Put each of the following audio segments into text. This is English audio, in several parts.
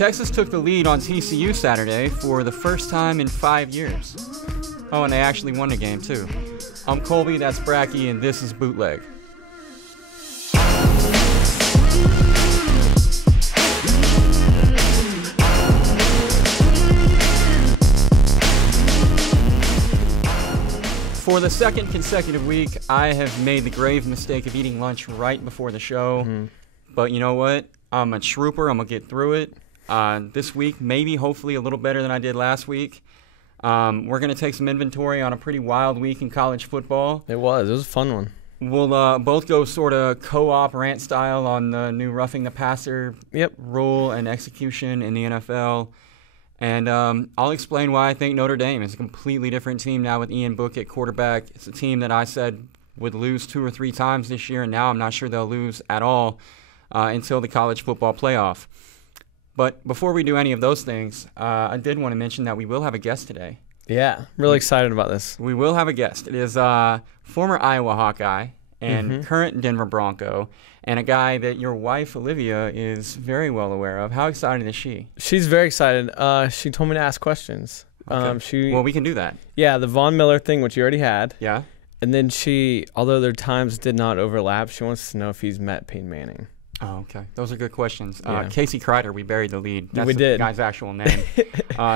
Texas took the lead on TCU Saturday for the first time in 5 years. Oh, and they actually won the game, too. I'm Colby, that's Bracky, and this is Bootleg. For the second consecutive week, I have made the grave mistake of eating lunch right before the show. But you know what? I'm a trooper. I'm going to get through it. This week, maybe, hopefully, a little better than I did last week. We're going to take some inventory on a pretty wild week in college football. It was a fun one. We'll both go sort of co-op rant style on the new roughing the passer rule and execution in the NFL. And I'll explain why I think Notre Dame is a completely different team now with Ian Book at quarterback. It's a team that I said would lose 2 or 3 times this year, and now I'm not sure they'll lose at all until the college football playoff. But before we do any of those things, I did want to mention that we will have a guest today. Yeah, really excited about this. We will have a guest. It is former Iowa Hawkeye and current Denver Bronco, and a guy that your wife, Olivia, is very well aware of. How excited is she? She's very excited. She told me to ask questions. Okay. Well, we can do that. Yeah, the Von Miller thing, which you already had. Yeah. And then she, although their times did not overlap, she wants to know if he's met Peyton Manning. Oh, okay. Those are good questions. Yeah. Casey Kreiter, we buried the lead. That's we the did. guy's actual name.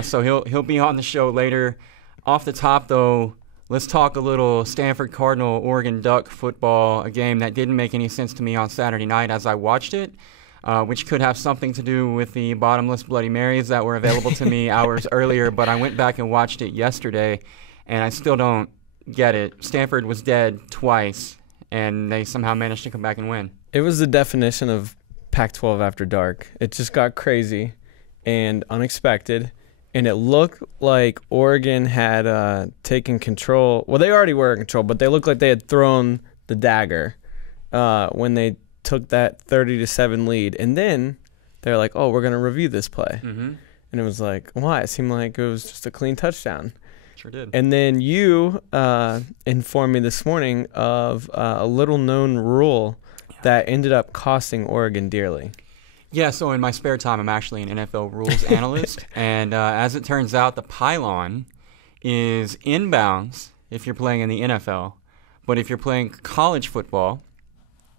So he'll be on the show later. Off the top, though, let's talk a little Stanford Cardinal, Oregon Duck football, a game that didn't make any sense to me on Saturday night as I watched it, which could have something to do with the bottomless Bloody Marys that were available to me hours earlier. But I went back and watched it yesterday, and I still don't get it. Stanford was dead twice, and they somehow managed to come back and win. It was the definition of Pac-12 after dark. It just got crazy and unexpected. And it looked like Oregon had taken control. Well, they already were in control, but they looked like they had thrown the dagger when they took that 30-7 lead. And then they're like, "Oh, we're going to review this play." And it was like, why? It seemed like it was just a clean touchdown. Sure did. And then you informed me this morning of a little-known rule that ended up costing Oregon dearly. Yeah, so in my spare time, I'm actually an NFL rules analyst. And as it turns out, the pylon is inbounds if you're playing in the NFL. But if you're playing college football,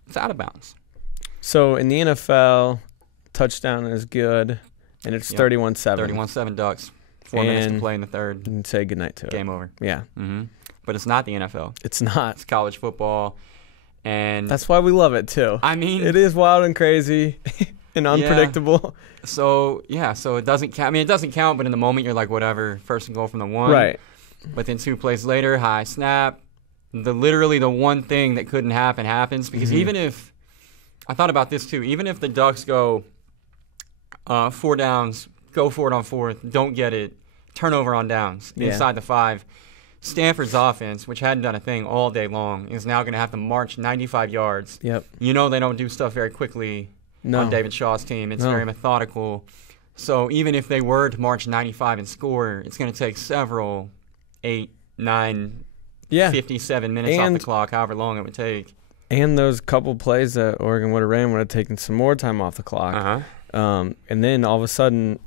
it's out of bounds. So in the NFL, touchdown is good, and it's 31-7. 31-7 Ducks. 4 minutes to play in the third. And say goodnight to it. Game over. Yeah. But it's not the NFL. It's not. It's college football. And that's why we love it, too. I mean, it is wild and crazy. And unpredictable. Yeah. So it doesn't count. I mean, it doesn't count, but in the moment, you're like, whatever, first and goal from the 1. Right. But then 2 plays later, high snap. Literally the one thing that couldn't happen happens. Because even if, I thought about this too, even if the Ducks go 4 downs, go for it on 4th, don't get it, turnover on downs inside the 5, Stanford's offense, which hadn't done a thing all day long, is now going to have to march 95 yards. Yep. You know they don't do stuff very quickly. On David Shaw's team. It's very methodical. So even if they were to march 95 and score, it's going to take several 8, 9, 57 minutes off the clock, however long it would take. And those couple plays that Oregon would have ran would have taken some more time off the clock. And then all of a sudden,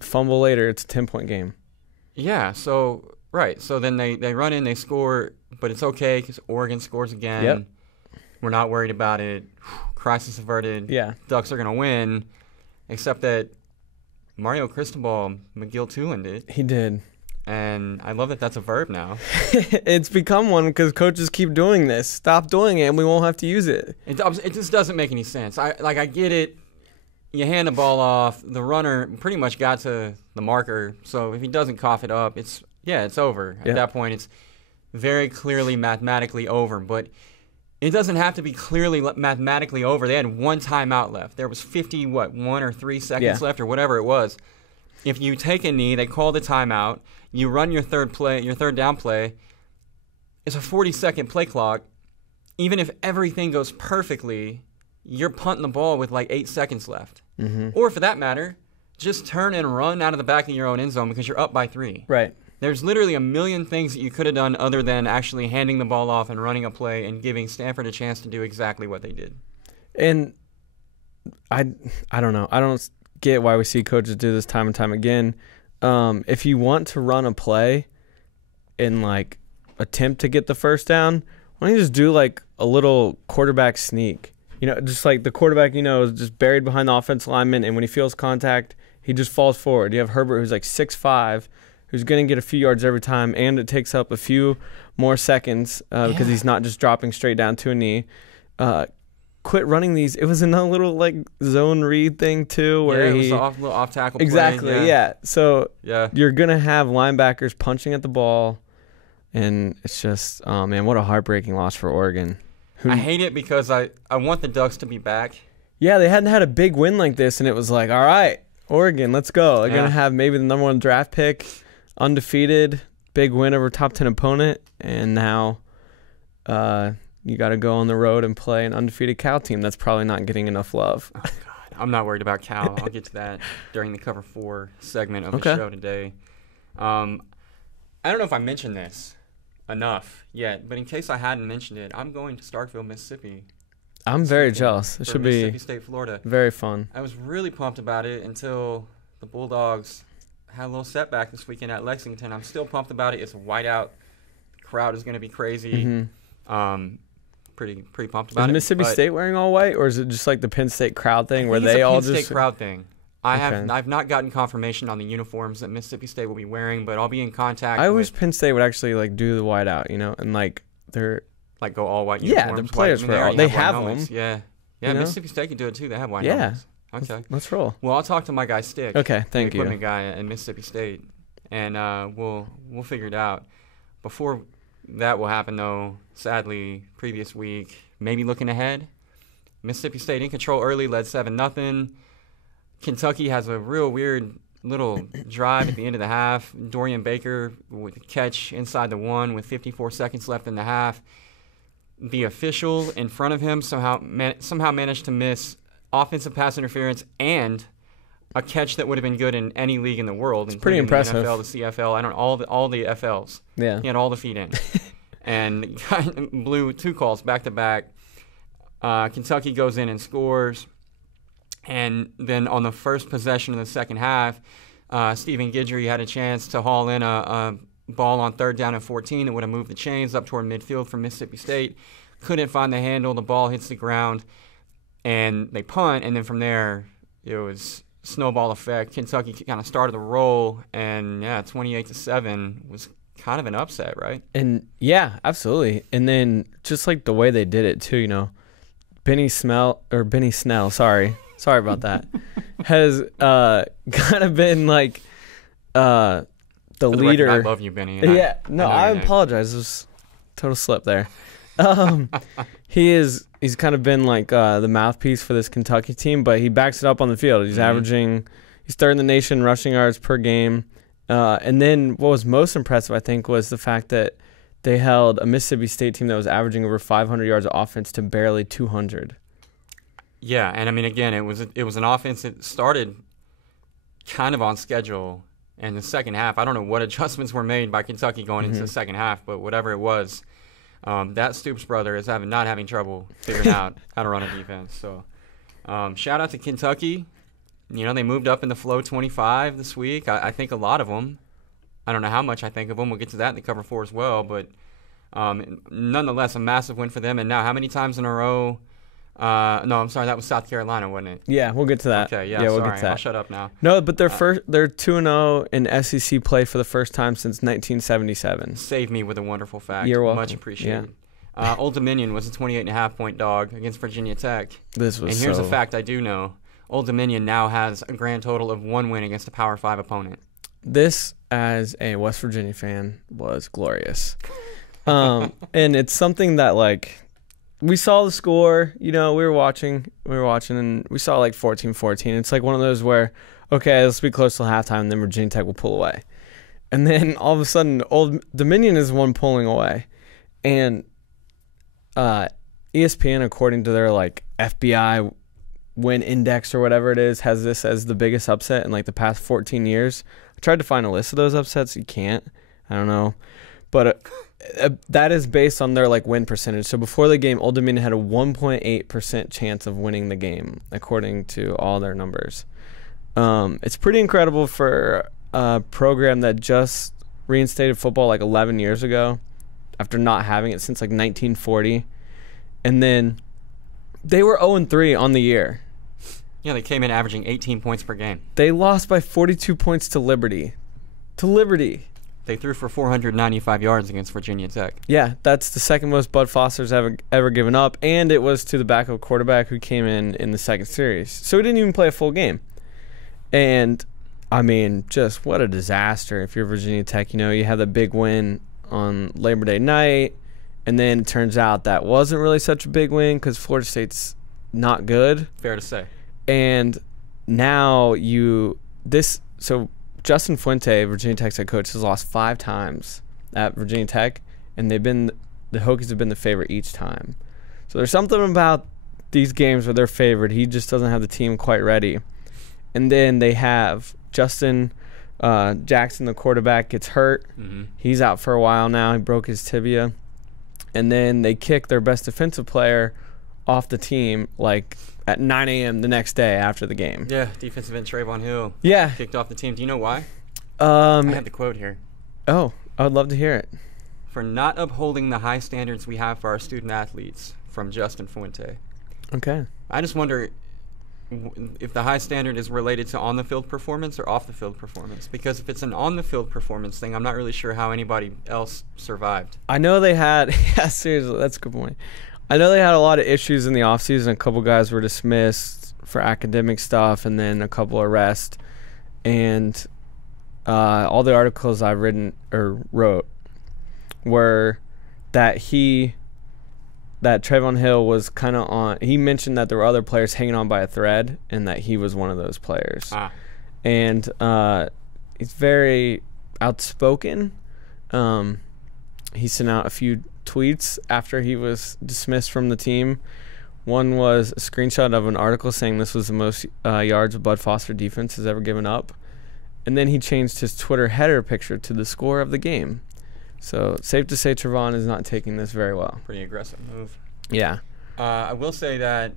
fumble later, it's a 10-point game. Yeah, so then they run in, they score, but it's okay because Oregon scores again. Yep. We're not worried about it. Crisis averted. Yeah. Ducks are going to win, except that Mario Cristobal McGill-Tulin did. He did. And I love that that's a verb now. It's become one because coaches keep doing this. Stop doing it, and we won't have to use it. It just doesn't make any sense. I get it. You hand the ball off. The runner pretty much got to the marker. So if he doesn't cough it up, it's over. At that point, it's very clearly mathematically over. But it doesn't have to be clearly mathematically over. They had 1 timeout left. There was 1 or 3 seconds left or whatever it was. If you take a knee, they call the timeout. You run your third down play. It's a 40-second play clock. Even if everything goes perfectly, you're punting the ball with like 8 seconds left. Or for that matter, just turn and run out of the back of your own end zone because you're up by 3. Right. There's literally a million things that you could have done other than actually handing the ball off and running a play and giving Stanford a chance to do exactly what they did. And I don't know. I don't get why we see coaches do this time and time again. If you want to run a play and like attempt to get the first down, why don't you just do like a little quarterback sneak? Just like the quarterback, is just buried behind the offensive lineman, and when he feels contact, he just falls forward. You have Herbert, who's like 6'5", who's going to get a few yards every time, and it takes up a few more seconds because he's not just dropping straight down to a knee. Quit running these. It was another little like zone read thing too, where it was a little off tackle play. Exactly, yeah. So you're gonna have linebackers punching at the ball, and it's just, oh man, what a heartbreaking loss for Oregon. I hate it because I want the Ducks to be back. Yeah, they hadn't had a big win like this, and it was like, all right, Oregon, let's go. They're gonna have maybe the number 1 draft pick, undefeated, big win over top 10 opponent, and now you got to go on the road and play an undefeated Cal team that's probably not getting enough love. Oh, God. I'm not worried about Cal. I'll get to that during the Cover 4 segment of the show today. I don't know if I mentioned this enough yet, but in case I hadn't mentioned it, I'm going to Starkville, Mississippi. I'm very jealous. It should be Mississippi State, Florida. Very fun. I was really pumped about it until the Bulldogs had a little setback this weekend at Lexington. I'm still pumped about it. It's a whiteout. The crowd is going to be crazy. Pretty pumped about it. Is Mississippi State wearing all white, or is it just like the Penn State crowd thing where they all just... Penn State crowd thing. I've not gotten confirmation on the uniforms that Mississippi State will be wearing, but I'll be in contact. I wish Penn State would actually like do the whiteout, and like they're like go all white uniforms. Yeah, the players they have them. Yeah, Mississippi State can do it too. They have white helmets. Okay, let's roll. Well, I'll talk to my guy Stick. Okay, thank you. Equipment guy at Mississippi State, and we'll figure it out. Before that will happen, though, sadly, previous week, maybe looking ahead, Mississippi State in control early, led 7-0. Kentucky has a real weird little drive at the end of the half. Dorian Baker with a catch inside the 1 with 54 seconds left in the half. The official in front of him somehow managed to miss offensive pass interference and a catch that would have been good in any league in the world. It's pretty impressive. The NFL, the CFL, all the FLs. Yeah. He had all the feet in. And the guy blew 2 calls back-to-back. Kentucky goes in and scores. And then on the first possession of the second half, Stephen Guidry had a chance to haul in a ball on 3rd down and 14. It would have moved the chains up toward midfield for Mississippi State. Couldn't find the handle. The ball hits the ground. And they punt. And then from there, it was snowball effect. Kentucky kind of started the roll. And, 28-7 was kind of an upset, right? And, yeah, absolutely. And then just like the way they did it, too, Benny Snell, sorry about that, has kind of been like the leader. Record, I love you, Benny. I apologize. It was a total slip there. He's kind of been like the mouthpiece for this Kentucky team, but he backs it up on the field. He's averaging, he's 3rd in the nation rushing yards per game. And then what was most impressive, I think, was the fact that they held a Mississippi State team that was averaging over 500 yards of offense to barely 200. Yeah, and I mean, again, it was an offense that started kind of on schedule. And the second half, I don't know what adjustments were made by Kentucky going into the second half, but whatever it was, that Stoops brother is not having trouble figuring out how to run a defense. So shout out to Kentucky. They moved up in the Flow 25 this week. I think a lot of them. I don't know how much I think of them. We'll get to that in the Cover 4 as well. But nonetheless, a massive win for them. And now how many times in a row? No, I'm sorry. That was South Carolina, wasn't it? Yeah, we'll get to that. Okay, yeah, we'll sorry. get to that. I'll shut up now. No, but they're 2-0 in SEC play for the first time since 1977. Save me with a wonderful fact. You're welcome. Much appreciated. Yeah. Old Dominion was a 28.5-point dog against Virginia Tech. And here's a fact I do know. Old Dominion now has a grand total of 1 win against a Power 5 opponent. This, as a West Virginia fan, was glorious. And it's something that, like, we saw the score, we were watching, and we saw, like, 14-14. It's like one of those where, okay, let's be close till halftime, and then Virginia Tech will pull away. And then all of a sudden, Old Dominion is one pulling away. And ESPN, according to their, like, FBI win index or whatever it is, has this as the biggest upset in, like, the past 14 years. I tried to find a list of those upsets. You can't. I don't know. But that is based on their, like, win percentage. So before the game, Old Dominion had a 1.8% chance of winning the game, according to all their numbers. It's pretty incredible for a program that just reinstated football like 11 years ago after not having it since like 1940. And then they were 0-3 on the year. Yeah, they came in averaging 18 points per game. They lost by 42 points to Liberty. They threw for 495 yards against Virginia Tech. Yeah, that's the second most Bud Foster's ever given up, and it was to the backup quarterback who came in the second series. So he didn't even play a full game. And, I mean, just what a disaster if you're Virginia Tech. You know, you have the big win on Labor Day night, and then it turns out that wasn't really such a big win because Florida State's not good. Fair to say. And now so Justin Fuente, Virginia Tech's head coach, has lost 5 times at Virginia Tech, and the Hokies have been the favorite each time. So there's something about these games where they're favored. He just doesn't have the team quite ready. And then they have Justin Jackson, the quarterback, gets hurt. Mm-hmm. He's out for a while now. He broke his tibia. And then they kick their best defensive player off the team like at 9 a.m. the next day after the game. Yeah, defensive end Trayvon Hill. Yeah. Kicked off the team. Do you know why? I have the quote here. Oh, I would love to hear it. For not upholding the high standards we have for our student athletes, from Justin Fuente. Okay. I just wonder if the high standard is related to on-the-field performance or off-the-field performance. Because if it's an on-the-field performance thing, I'm not really sure how anybody else survived. I know they had – yeah, seriously, that's a good point. I know they had a lot of issues in the offseason. A couple guys were dismissed for academic stuff and then a couple arrests. And all the articles I've wrote were that Trayvon Hill was kind of on – he mentioned that there were other players hanging on by a thread and that he was one of those players. And he's very outspoken. He sent out a few tweets after he was dismissed from the team. One was a screenshot of an article saying this was the most yards Bud Foster defense has ever given up. And then he changed his Twitter header picture to the score of the game. So safe to say Trayvon is not taking this very well. Pretty aggressive move. Yeah. I will say that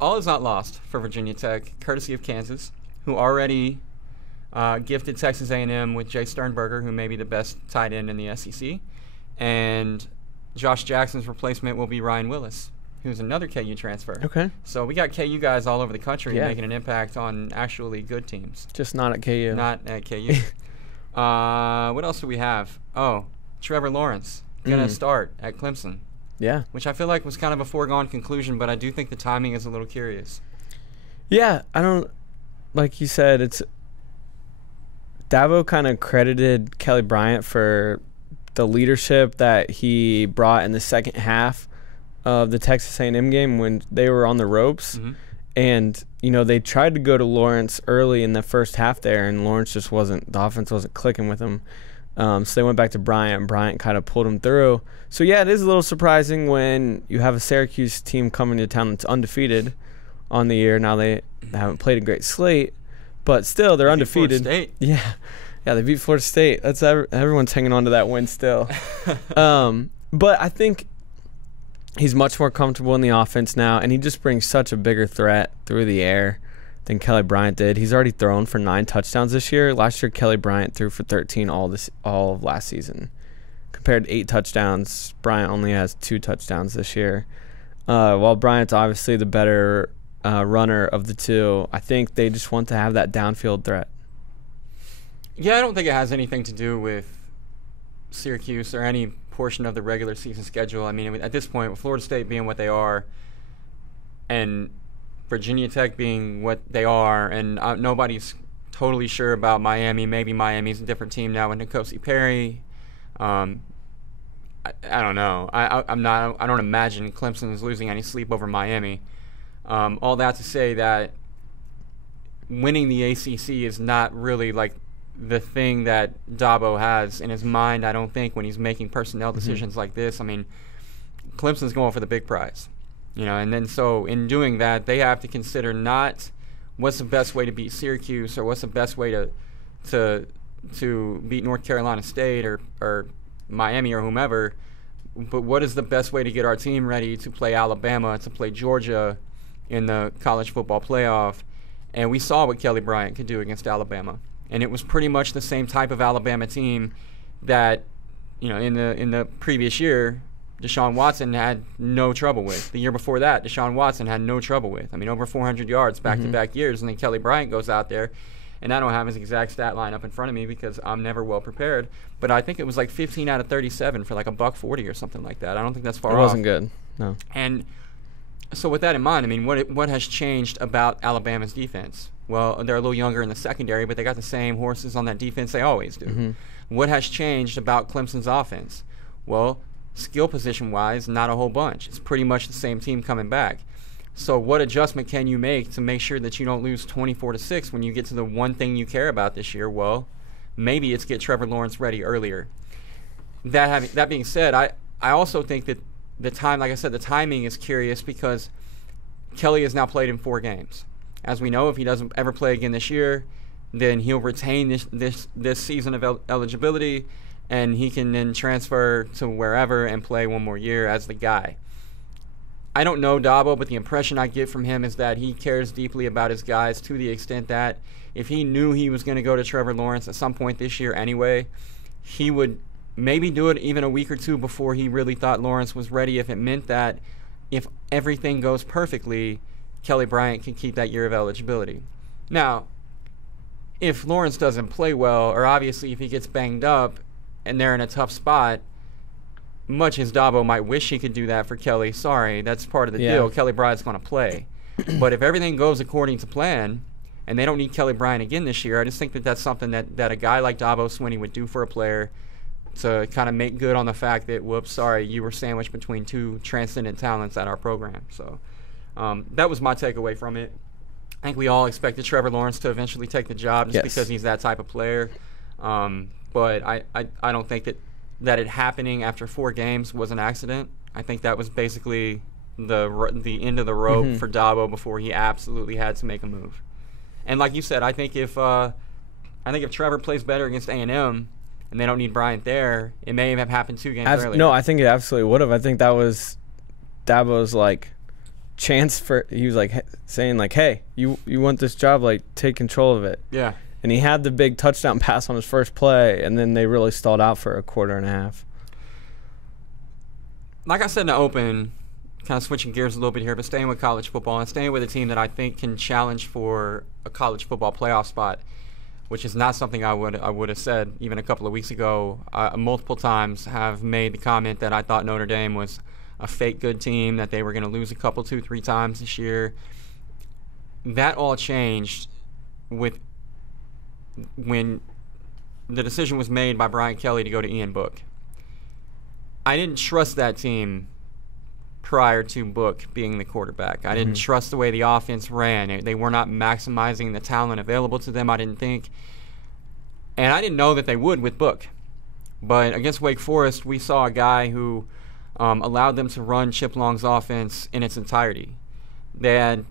all is not lost for Virginia Tech, courtesy of Kansas, who already gifted Texas A&M with Jay Sternberger, who may be the best tight end in the SEC. And Josh Jackson's replacement will be Ryan Willis, who's another KU transfer. Okay. So we got KU guys all over the country making an impact on actually good teams. Just not at KU. Not at KU. What else do we have? Oh, Trevor Lawrence going to start at Clemson. Yeah. Which I feel like was kind of a foregone conclusion, but I do think the timing is a little curious. Yeah, I don't – like you said, it's – Dabo kind of credited Kelly Bryant for the leadership that he brought in the second half of the Texas A&M game when they were on the ropes. Mm-hmm. And, you know, they tried to go to Lawrence early in the first half there, and Lawrence just wasn't – the offense wasn't clicking with him. So they went back to Bryant, and Bryant kind of pulled him through. So, yeah, it is a little surprising when you have a Syracuse team coming to town that's undefeated on the year. Now they haven't played a great slate, but still they're undefeated. Florida State. Yeah, they beat Florida State. That's everyone's hanging on to that win still. But I think he's much more comfortable in the offense now, and he just brings such a bigger threat through the air than Kelly Bryant did. He's already thrown for 9 touchdowns this year. Last year, Kelly Bryant threw for 13 all of last season. Compared to 8 touchdowns, Bryant only has 2 touchdowns this year. While Bryant's obviously the better runner of the two, I think they just want to have that downfield threat. Yeah, I don't think it has anything to do with Syracuse or any portion of the regular season schedule. I mean, at this point, with Florida State being what they are and Virginia Tech being what they are, and nobody's totally sure about Miami. Maybe Miami's a different team now with N'Kosi Perry. I don't know. I don't imagine Clemson is losing any sleep over Miami. All that to say that winning the ACC is not really like the thing that Dabo has in his mind, I don't think, when he's making personnel decisions like this. I mean, Clemson's going for the big prize, you know, and then so in doing that, they have to consider not what's the best way to beat Syracuse or what's the best way to beat North Carolina State or Miami or whomever, but what is the best way to get our team ready to play Alabama, to play Georgia in the college football playoff. And we saw what Kelly Bryant could do against Alabama. And it was pretty much the same type of Alabama team that, in the previous year, Deshaun Watson had no trouble with. The year before that, Deshaun Watson had no trouble with. I mean, over 400 yards back-to-back years. And then Kelly Bryant goes out there. And I don't have his exact stat line up in front of me because I'm never well prepared. But I think it was like 15 out of 37 for like a $140 or something like that. I don't think that's far off. It wasn't good, no. And so with that in mind, I mean, what has changed about Alabama's defense? Well, they're a little younger in the secondary, but they got the same horses on that defense they always do. Mm-hmm. What has changed about Clemson's offense? Well, skill position-wise, not a whole bunch. It's pretty much the same team coming back. So what adjustment can you make to make sure that you don't lose 24-6 when you get to the one thing you care about this year? Well, maybe it's get Trevor Lawrence ready earlier. That being said, I also think that the timing is curious because Kelly has now played in 4 games. As we know, if he doesn't ever play again this year, then he'll retain this season of eligibility, and he can then transfer to wherever and play one more year as the guy. I don't know Dabo, but the impression I get from him is that he cares deeply about his guys to the extent that if he knew he was going to go to Trevor Lawrence at some point this year anyway, he would maybe do it even a week or two before he really thought Lawrence was ready if it meant that if everything goes perfectly, Kelly Bryant can keep that year of eligibility. Now, if Lawrence doesn't play well, or obviously if he gets banged up and they're in a tough spot, much as Dabo might wish he could do that for Kelly, sorry, that's part of the deal. Kelly Bryant's going to play. But if everything goes according to plan and they don't need Kelly Bryant again this year, I just think that that's something that a guy like Dabo Swinney would do for a player to kind of make good on the fact that, whoops, sorry, you were sandwiched between 2 transcendent talents at our program. So that was my takeaway from it. I think we all expected Trevor Lawrence to eventually take the job just because he's that type of player. But I don't think that it happening after 4 games was an accident. I think that was basically the end of the rope for Dabo before he absolutely had to make a move. And like you said, I think if Trevor plays better against A&M and they don't need Bryant there, it may have happened 2 games earlier. No, I think it absolutely would have. I think that was Dabo's chance for. He was saying hey, you want this job, take control of it. Yeah. And he had the big touchdown pass on his first play, and then they really stalled out for a quarter and a half. Like I said in the open, kind of switching gears a little bit here, but staying with college football and staying with a team that I think can challenge for a college football playoff spot, which is not something I would have said even a couple of weeks ago. Multiple times have made the comment that I thought Notre Dame was a fake good team, that they were going to lose a couple, 2-3 times this year. That all changed when the decision was made by Brian Kelly to go to Ian Book. I didn't trust that team prior to Book being the quarterback. I didn't trust the way the offense ran. They were not maximizing the talent available to them, I didn't think. And I didn't know that they would with Book. But against Wake Forest, we saw a guy who allowed them to run Chip Long's offense in its entirety. They had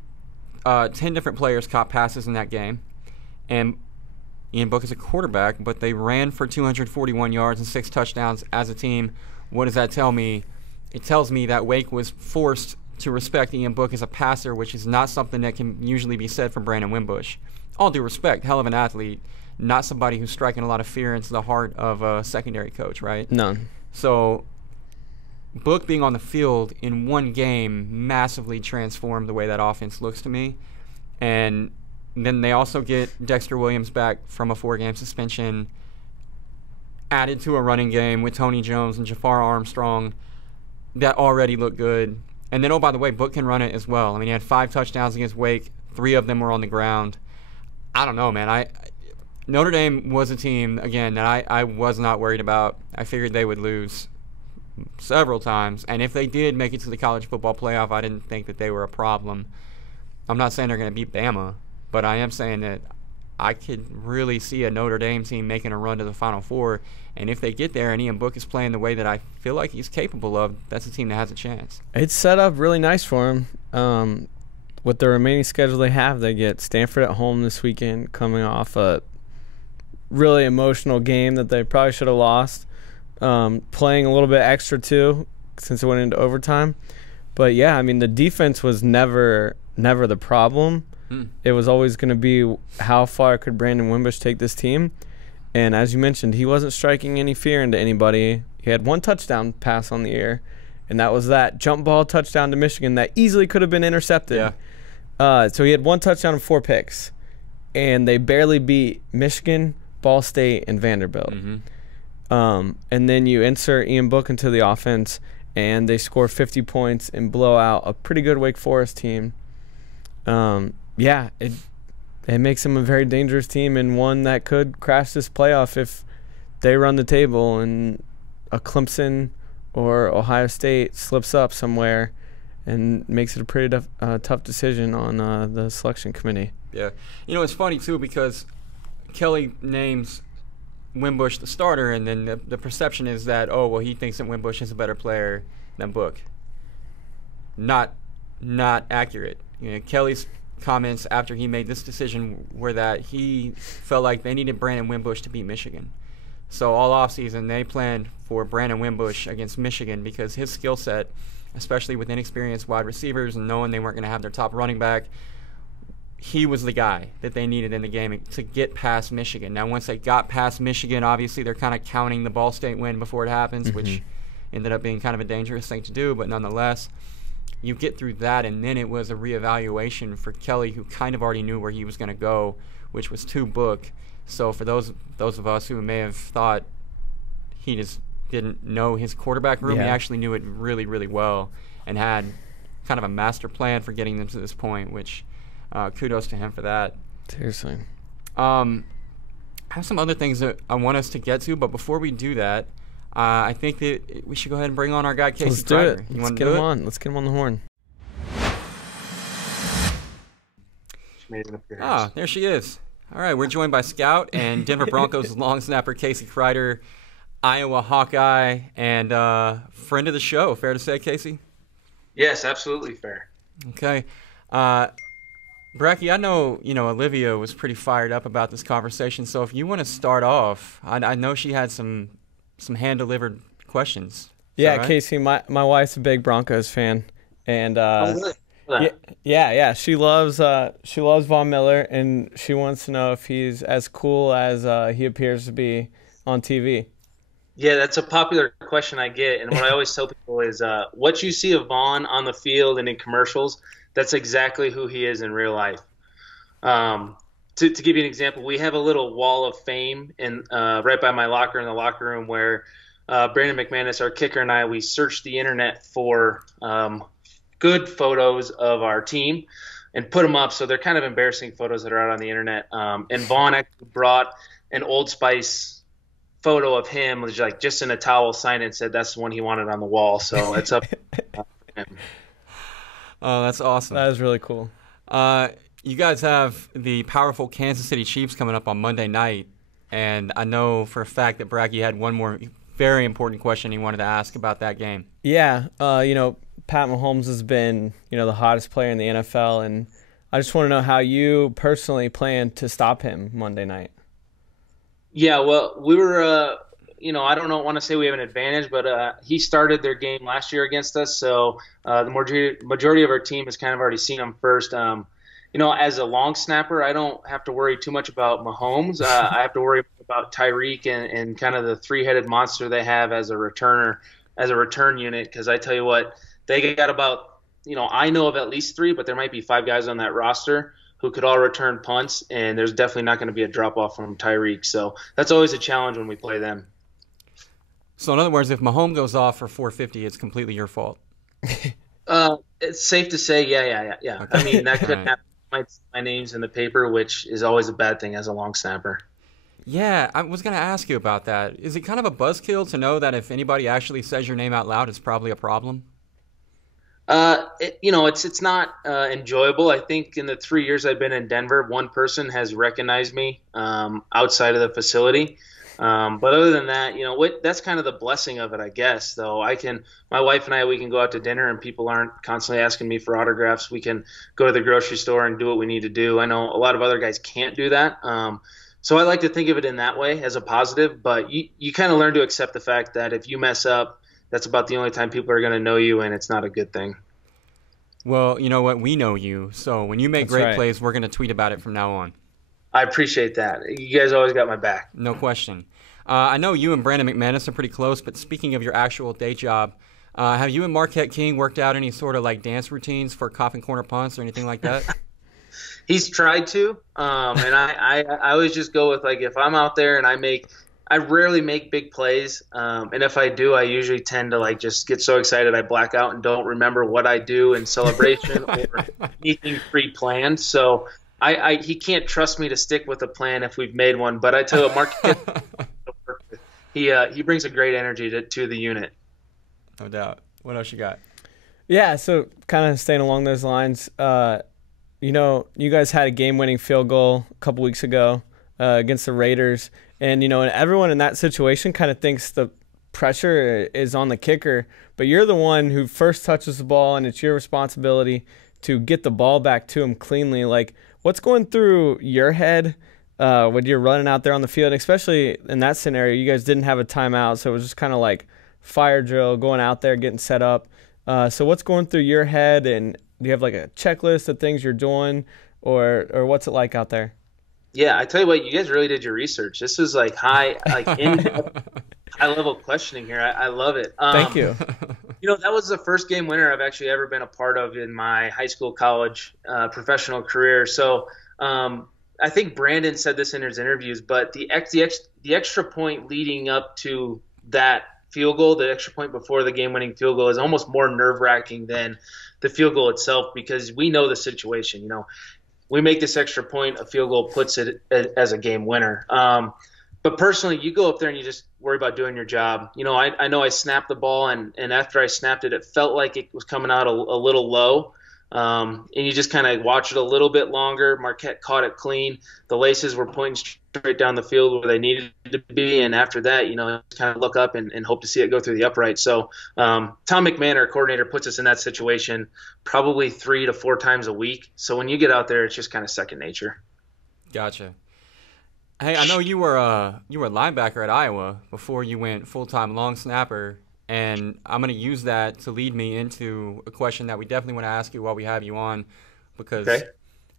10 different players caught passes in that game. And Ian Book is a quarterback, but they ran for 241 yards and 6 touchdowns as a team. What does that tell me? It tells me that Wake was forced to respect Ian Book as a passer, which is not something that can usually be said for Brandon Wimbush. All due respect, hell of an athlete, not somebody who's striking a lot of fear into the heart of a secondary coach, right? None. So Book being on the field in one game massively transformed the way that offense looks to me. And then they also get Dexter Williams back from a 4-game suspension, added to a running game with Tony Jones and Jafar Armstrong that already looked good. And then, oh, by the way, Book can run it as well. I mean, he had 5 touchdowns against Wake. 3 of them were on the ground. I don't know, man. Notre Dame was a team, again, that I was not worried about. I figured they would lose several times. And if they did make it to the college football playoff, I didn't think that they were a problem. I'm not saying they're going to beat Bama, but I am saying that I could really see a Notre Dame team making a run to the Final Four. And if they get there and Ian Book is playing the way that I feel like he's capable of, that's a team that has a chance. It's set up really nice for him. With the remaining schedule they have, they get Stanford at home this weekend, coming off a really emotional game that they probably should have lost. Playing a little bit extra, too, since it went into overtime. But, yeah, I mean, the defense was never the problem. It was always going to be how far could Brandon Wimbush take this team. And as you mentioned, he wasn't striking any fear into anybody. He had one touchdown pass on the air, and that was that jump ball touchdown to Michigan that easily could have been intercepted. Yeah. So he had one touchdown and 4 picks, and they barely beat Michigan, Ball State, and Vanderbilt. And then you insert Ian Book into the offense, and they score 50 points and blow out a pretty good Wake Forest team. It makes them a very dangerous team and one that could crash this playoff if they run the table and a Clemson or Ohio State slips up somewhere and makes it a pretty tough decision on the selection committee. Yeah. It's funny, too, because Kelly names Wimbush the starter, and then the perception is that, he thinks that Wimbush is a better player than Book. Not accurate. Kelly's comments after he made this decision were that he felt like they needed Brandon Wimbush to beat Michigan. So all offseason, they planned for Brandon Wimbush against Michigan because his skill set, especially with inexperienced wide receivers and knowing they weren't going to have their top running back, he was the guy that they needed in the game to get past Michigan. Now, once they got past Michigan, obviously they're kind of counting the Ball State win before it happens, which ended up being kind of a dangerous thing to do, but nonetheless, you get through that, and then it was a reevaluation for Kelly, who kind of already knew where he was going to go, which was to Book. So for those of us who may have thought he just didn't know his quarterback room, he actually knew it really, really well and had kind of a master plan for getting them to this point, which kudos to him for that. Seriously. I have some other things that I want us to get to, but before we do that, I think that we should go ahead and bring on our guy, Casey Kreiter. Let's get him on. Let's get him on the horn. There she is. All right, we're joined by Scout and Denver Broncos long snapper Casey Kreiter, Iowa Hawkeye, and friend of the show. Fair to say, Casey? Yes, absolutely fair. Okay. Bracky, I know, Olivia was pretty fired up about this conversation, so if you want to start off, I know she had some hand-delivered questions. Yeah, right? Casey, my wife's a big Broncos fan, and really? yeah, she loves Von Miller, and she wants to know if he's as cool as he appears to be on TV. Yeah, that's a popular question I get, and what I always tell people is what you see of Vaughn on the field and in commercials, that's exactly who he is in real life. To give you an example, we have a little wall of fame right by my locker in the locker room where Brandon McManus, our kicker, and we searched the internet for good photos of our team and put them up. So they're kind of embarrassing photos that are out on the internet. And Vaughn actually brought an Old Spice photo of him, which like just in a towel, signed it and said that's the one he wanted on the wall. So it's up to him. Oh, that's awesome. That is really cool. You guys have the powerful Kansas City Chiefs coming up on Monday night, and I know for a fact that Bracky had one more very important question he wanted to ask about that game. Yeah, Pat Mahomes has been, the hottest player in the NFL, and I just want to know how you personally plan to stop him Monday night. Yeah, well, we were, I don't want to say we have an advantage, but he started their game last year against us, so the majority of our team has kind of already seen him first. As a long snapper, I don't have to worry too much about Mahomes. I have to worry about Tyreek and kind of the three-headed monster they have as a returner, as a return unit, because I tell you what, they got about, I know of at least 3, but there might be 5 guys on that roster who could all return punts, and there's definitely not going to be a drop-off from Tyreek. So that's always a challenge when we play them. So in other words, if Mahomes goes off for 450, it's completely your fault. It's safe to say, yeah. Okay. I mean, that could happen. My name's in the paper, which is always a bad thing as a long snapper. Yeah, I was going to ask you about that. Is it kind of a buzzkill to know that if anybody actually says your name out loud, it's probably a problem? It's not enjoyable. I think in the 3 years I've been in Denver, one person has recognized me outside of the facility. But other than that, that's kind of the blessing of it, I guess. Though my wife and I, we can go out to dinner and people aren't constantly asking me for autographs. We can go to the grocery store and do what we need to do. I know a lot of other guys can't do that. So I like to think of it in that way as a positive. But you kind of learn to accept the fact that if you mess up, that's about the only time people are going to know you, and it's not a good thing. Well, you know what? We know you. So when you make That's great right. plays, we're going to tweet about it from now on. I appreciate that. You guys always got my back. No question. I know you and Brandon McManus are pretty close, but speaking of your actual day job, have you and Marquette King worked out any sort of like dance routines for coffin corner punts or anything like that? He's tried to, and I always just go with, like, if I'm out there and I rarely make big plays, and if I do, I usually tend to like just get so excited I black out and don't remember what I do in celebration or anything pre-planned. So he can't trust me to stick with a plan if we've made one. But I tell you, Mark, he brings a great energy to the unit. No doubt. What else you got? Yeah, so kind of staying along those lines, you know, you guys had a game-winning field goal a couple weeks ago against the Raiders. And, you know, and everyone in that situation kind of thinks the pressure is on the kicker. But you're the one who first touches the ball, and it's your responsibility to get the ball back to him cleanly. Like, what's going through your head when you're running out there on the field? Especially in that scenario, you guys didn't have a timeout, so it was just kind of like fire drill, going out there, getting set up. So what's going through your head, and do you have like a checklist of things you're doing, or what's it like out there? Yeah, I tell you what, you guys really did your research. This is like in-depth, high-level questioning here. I love it. Thank you. You know, that was the first game winner I've actually ever been a part of in my high school, college, professional career. So I think Brandon said this in his interviews, but the extra point leading up to that field goal, the extra point before the game-winning field goal, is almost more nerve-wracking than the field goal itself, because we know the situation. You know, we make this extra point, a field goal puts it as a game winner. But personally, you go up there and you just worry about doing your job. You know, I know I snapped the ball, and after I snapped it, it felt like it was coming out a little low. And you just kind of watch it a little bit longer. Marquette caught it clean. The laces were pointing straight down the field where they needed to be. And after that, you know, kind of look up and hope to see it go through the upright. So Tom McMahon, our coordinator, puts us in that situation probably 3 to 4 times a week. So when you get out there, it's just kind of second nature. Gotcha. Hey, I know you were a linebacker at Iowa before you went full-time long snapper. And I'm going to use that to lead me into a question that we definitely want to ask you while we have you on, because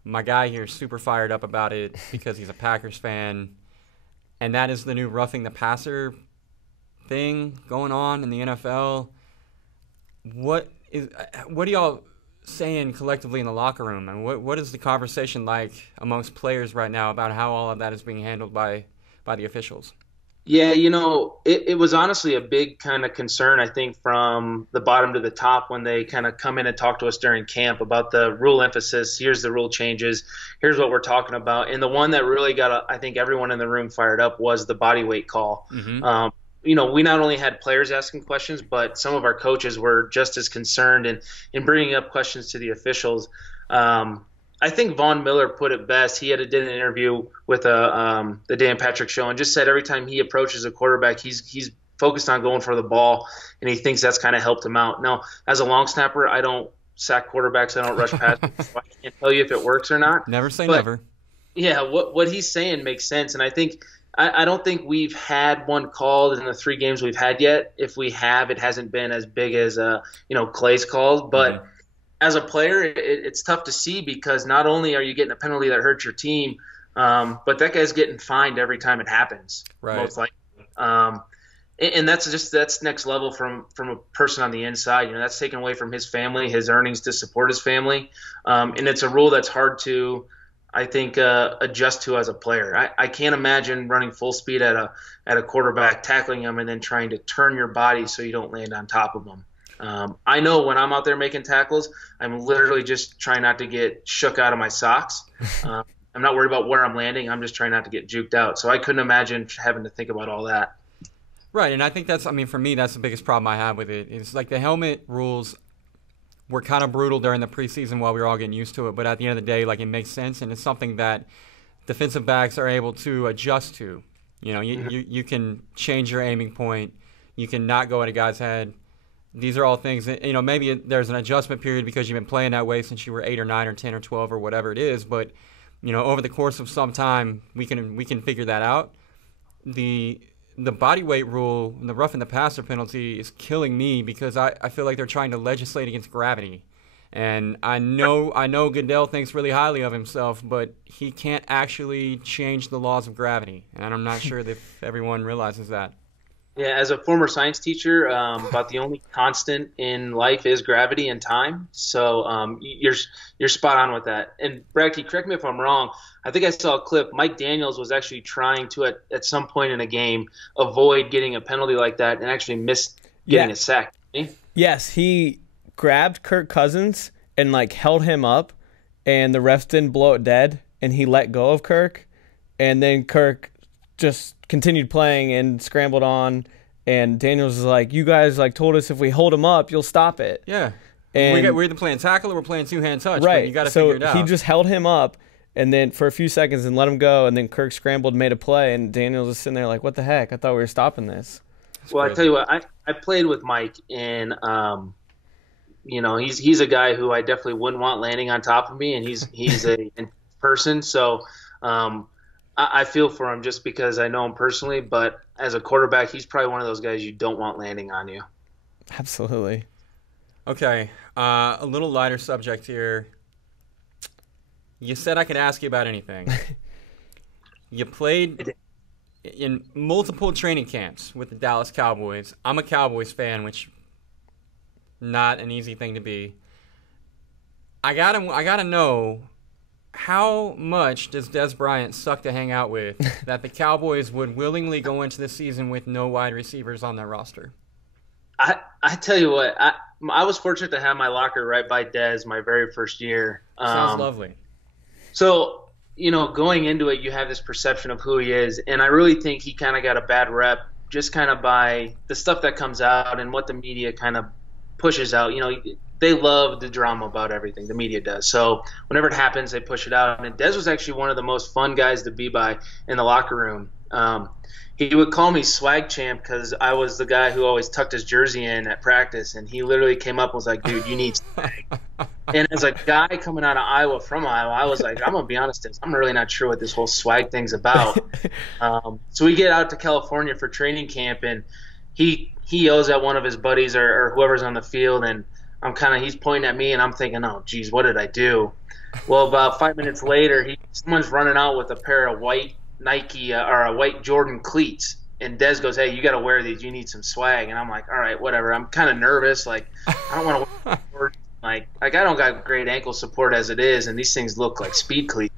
my guy here is super fired up about it because he's a Packers fan, and that is the new roughing the passer thing going on in the NFL. What are y'all saying collectively in the locker room, and what is the conversation like amongst players right now about how all of that is being handled by the officials? Yeah, you know, it was honestly a big kind of concern, I think, from the bottom to the top when they kind of come in and talk to us during camp about the rule emphasis. Here's the rule changes. Here's what we're talking about. And the one that really got, I think, everyone in the room fired up was the body weight call. Mm-hmm. You know, we not only had players asking questions, but some of our coaches were just as concerned in bringing up questions to the officials. I think Von Miller put it best. He did an interview with the Dan Patrick Show and just said every time he approaches a quarterback, he's focused on going for the ball, and he thinks that's kind of helped him out. Now, as a long snapper, I don't sack quarterbacks. I don't rush past them, so I can't tell you if it works or not. Never say never. Yeah, what he's saying makes sense, and I think I don't think we've had one called in the 3 games we've had yet. If we have, it hasn't been as big as Clay's called, but. Mm-hmm. As a player, it's tough to see because not only are you getting a penalty that hurts your team, but that guy's getting fined every time it happens. Right. Most likely. And that's next level from a person on the inside. You know, that's taken away from his family, his earnings to support his family. And it's a rule that's hard to, I think, adjust to as a player. I can't imagine running full speed at a quarterback, tackling him, and then trying to turn your body so you don't land on top of him. I know when I'm out there making tackles, I'm literally just trying not to get shook out of my socks. I'm not worried about where I'm landing. I'm just trying not to get juked out. So I couldn't imagine having to think about all that. Right, and I think for me, that's the biggest problem I have with it. It's like the helmet rules were kind of brutal during the preseason while we were all getting used to it. But at the end of the day, like, it makes sense, and it's something that defensive backs are able to adjust to. You know, you can change your aiming point. You can not go at a guy's head. These are all things that, you know, maybe there's an adjustment period because you've been playing that way since you were 8 or 9 or 10 or 12 or whatever it is. But, you know, over the course of some time, we can figure that out. The body weight rule and the roughing the passer penalty is killing me because I feel like they're trying to legislate against gravity. And I know Goodell thinks really highly of himself, but he can't actually change the laws of gravity. And I'm not sure if everyone realizes that. Yeah, as a former science teacher, about the only constant in life is gravity and time. So you're spot on with that. And Brad, correct me if I'm wrong. I think I saw a clip. Mike Daniels was actually trying to, at some point in a game, avoid getting a penalty like that and actually missed getting a sack. Yes, he grabbed Kirk Cousins and held him up, and the refs didn't blow it dead, and he let go of Kirk, and then Kirk just continued playing and scrambled on, and Daniels was like, "You guys told us if we hold him up, you'll stop it." Yeah, and we're either playing tackle or we're playing two-hand touch. Right, but you got to so figure it out. He just held him up, and then for a few seconds and let him go, and then Kirk scrambled, made a play, and Daniels was sitting there like, "What the heck? I thought we were stopping this." Well, I tell you what, I played with Mike, and he's a guy who I definitely wouldn't want landing on top of me, and he's a person. So I feel for him just because I know him personally. But as a quarterback, he's probably one of those guys you don't want landing on you. Absolutely. Okay, a little lighter subject here. You said I could ask you about anything. You played in multiple training camps with the Dallas Cowboys. I'm a Cowboys fan, which not an easy thing to be. I gotta know, how much does Dez Bryant suck to hang out with that the Cowboys would willingly go into the season with no wide receivers on their roster? I tell you what, I was fortunate to have my locker right by Dez my very first year. Sounds lovely. So, going into it, you have this perception of who he is, and I really think he kind of got a bad rep just kind of by the stuff that comes out and what the media kind of pushes out. They love the drama about everything. The media does. So whenever it happens, they push it out. And Dez was actually one of the most fun guys to be by in the locker room. He would call me swag champ because I was the guy who always tucked his jersey in at practice. And he literally came up and was like, "Dude, you need swag." And as a guy coming out of Iowa, from Iowa, I was like, I'm going to be honest, I'm really not sure what this whole swag thing's about. So we get out to California for training camp, and he yells at one of his buddies or whoever's on the field, and he's pointing at me, and I'm thinking, oh, geez, what did I do? Well, about 5 minutes later, someone's running out with a pair of white Nike or white Jordan cleats, and Dez goes, "Hey, you got to wear these. You need some swag." And I'm like, all right, whatever. I'm kind of nervous. I don't want to wear Jordan. I don't got great ankle support as it is, and these things look like speed cleats.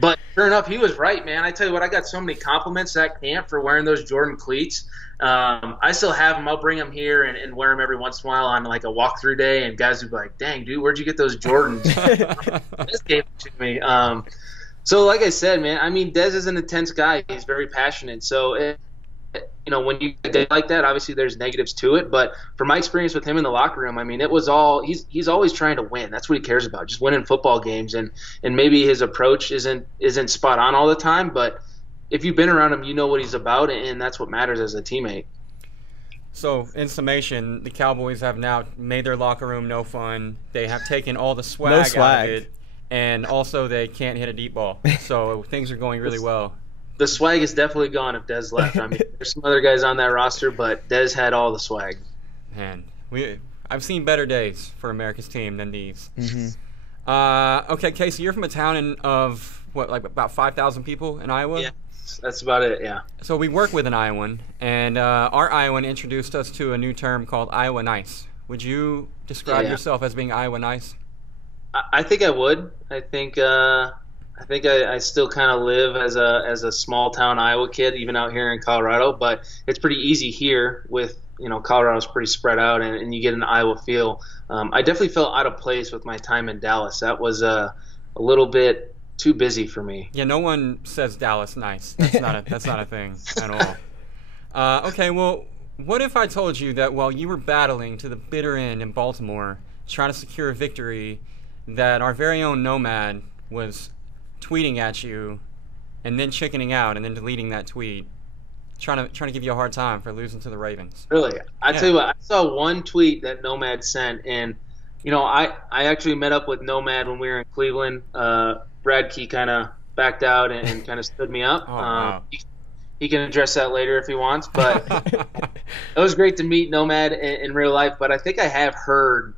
But sure enough, he was right, man. I tell you what, I got so many compliments at camp for wearing those Jordan cleats. I still have them. I'll bring them here and wear them every once in a while on a walkthrough day, and guys would be like, "Dang, dude, where'd you get those Jordans?" This gave them to me. So like I said, man, Dez is an intense guy. He's very passionate. So when you get like that, obviously there's negatives to it. But from my experience with him in the locker room, it was all he's always trying to win. That's what he cares about, just winning football games. And maybe his approach isn't spot on all the time, but if you've been around him, you know what he's about, and that's what matters as a teammate. So, in summation, the Cowboys have now made their locker room no fun. They have taken all the swag out of it, and also they can't hit a deep ball. So things are going really well. The swag is definitely gone if Dez left. There's some other guys on that roster, but Dez had all the swag. Man, I've seen better days for America's team than these. Mm-hmm. Okay, Casey, you're from a town of about 5,000 people in Iowa? Yeah, that's about it, yeah. So we work with an Iowan, and our Iowan introduced us to a new term called Iowa Nice. Would you describe yourself as being Iowa Nice? I think I would. I think I still kind of live as a small town Iowa kid, even out here in Colorado. But it's pretty easy here with Colorado's pretty spread out, and you get an Iowa feel. I definitely felt out of place with my time in Dallas. That was a little bit too busy for me. Yeah, no one says Dallas nice. That's not a thing at all. Okay, well, what if I told you that while you were battling to the bitter end in Baltimore, trying to secure a victory, that our very own Nomad was tweeting at you and then chickening out and then deleting that tweet, trying to give you a hard time for losing to the Ravens? Really? I tell you what, I saw one tweet that Nomad sent, and I actually met up with Nomad when we were in Cleveland. Brad Key kind of backed out and kind of stood me up. Oh, wow. He can address that later if he wants, but it was great to meet Nomad in real life. But I think I have heard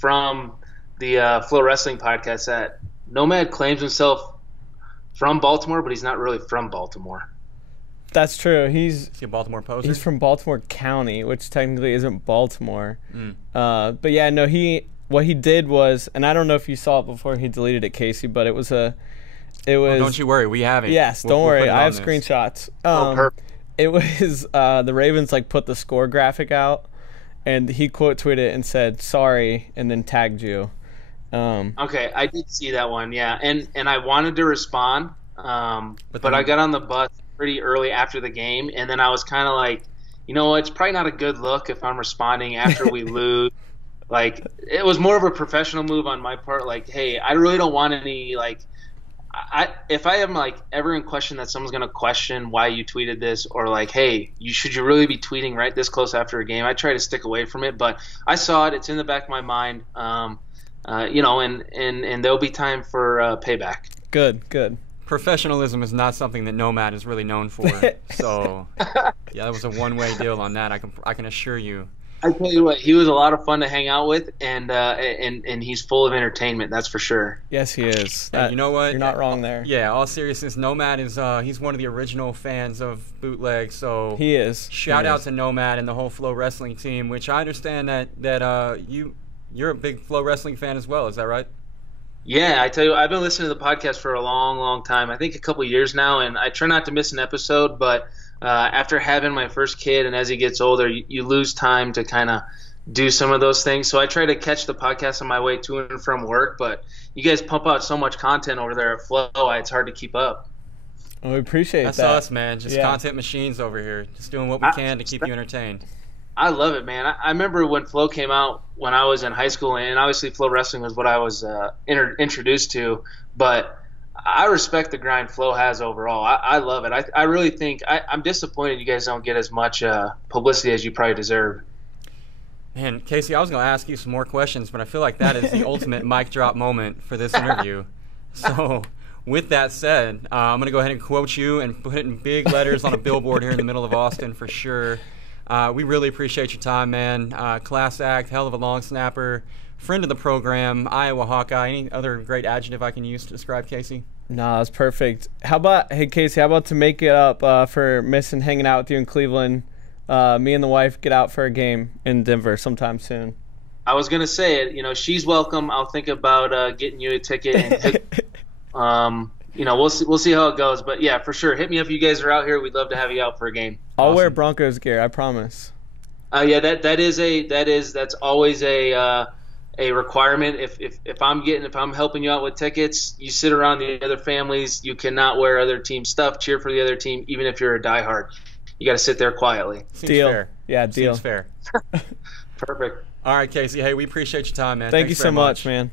from the Flow Wrestling podcast that Nomad claims himself from Baltimore, but he's not really from Baltimore. That's true. He's a Baltimore poser? He's from Baltimore County, which technically isn't Baltimore. But yeah, no, what he did was, and I don't know if you saw it before he deleted it, Casey, but it was don't you worry, we have it. Yes, don't worry. I have screenshots. Perfect. It was the Ravens put the score graphic out, and he quote tweeted it and said sorry, and then tagged you. Okay, I did see that one, yeah, and I wanted to respond, but I got on the bus pretty early after the game, and then I was kind of like, you know what, it's probably not a good look if I'm responding after we lose. It was more of a professional move on my part. Hey, I really don't want any if I am ever in question that someone's gonna question why you tweeted this, or hey, should you really be tweeting right this close after a game? I try to stick away from it, but I saw it. It's in the back of my mind. And there'll be time for payback. Good. Professionalism is not something that Nomad is really known for. So, yeah, that was a one-way deal on that. I can assure you. I tell you what, he was a lot of fun to hang out with, and he's full of entertainment. That's for sure. Yes, he is. You know what? You're not wrong there. Yeah, all seriousness, Nomad is he's one of the original fans of Bootleg. So he is. Shout out to Nomad and the whole Flow Wrestling team, which I understand that you're a big Flow Wrestling fan as well. Is that right? Yeah, I tell you, I've been listening to the podcast for a long, long time. I think a couple of years now, and I try not to miss an episode. But after having my first kid, and as he gets older, you lose time to kind of do some of those things. So I try to catch the podcast on my way to and from work. But you guys pump out so much content over there at Flow, it's hard to keep up. Well, we appreciate that. That's us, man. Just content machines over here. Just doing what we can to keep you entertained. I love it, man. I remember when Flow came out when I was in high school, and obviously Flow Wrestling was what I was introduced to. But I respect the grind Flow has overall. I love it. I really think I'm disappointed you guys don't get as much publicity as you probably deserve. Man, Casey, I was going to ask you some more questions, but I feel like that is the ultimate mic drop moment for this interview. So with that said, I'm going to go ahead and quote you and put it in big letters on a billboard here in the middle of Austin for sure. We really appreciate your time, man. Class act, hell of a long snapper, friend of the program, Iowa Hawkeye. Any other great adjective I can use to describe Casey? No, that's perfect. Hey, Casey, how about to make it up for missing hanging out with you in Cleveland? Me and the wife get out for a game in Denver sometime soon. I was going to say it. She's welcome. I'll think about getting you a ticket. And we'll see how it goes. But yeah, for sure, hit me up if you guys are out here. We'd love to have you out for a game. I'll wear Broncos gear, I promise. Yeah, that's always a requirement. If I'm helping you out with tickets, you sit around the other families. You cannot wear other team stuff, cheer for the other team, even if you're a diehard. You got to sit there quietly. Seems fair. Yeah, deal. Seems fair. Perfect. All right, Casey. Hey, we appreciate your time, man. Thank you so much, man.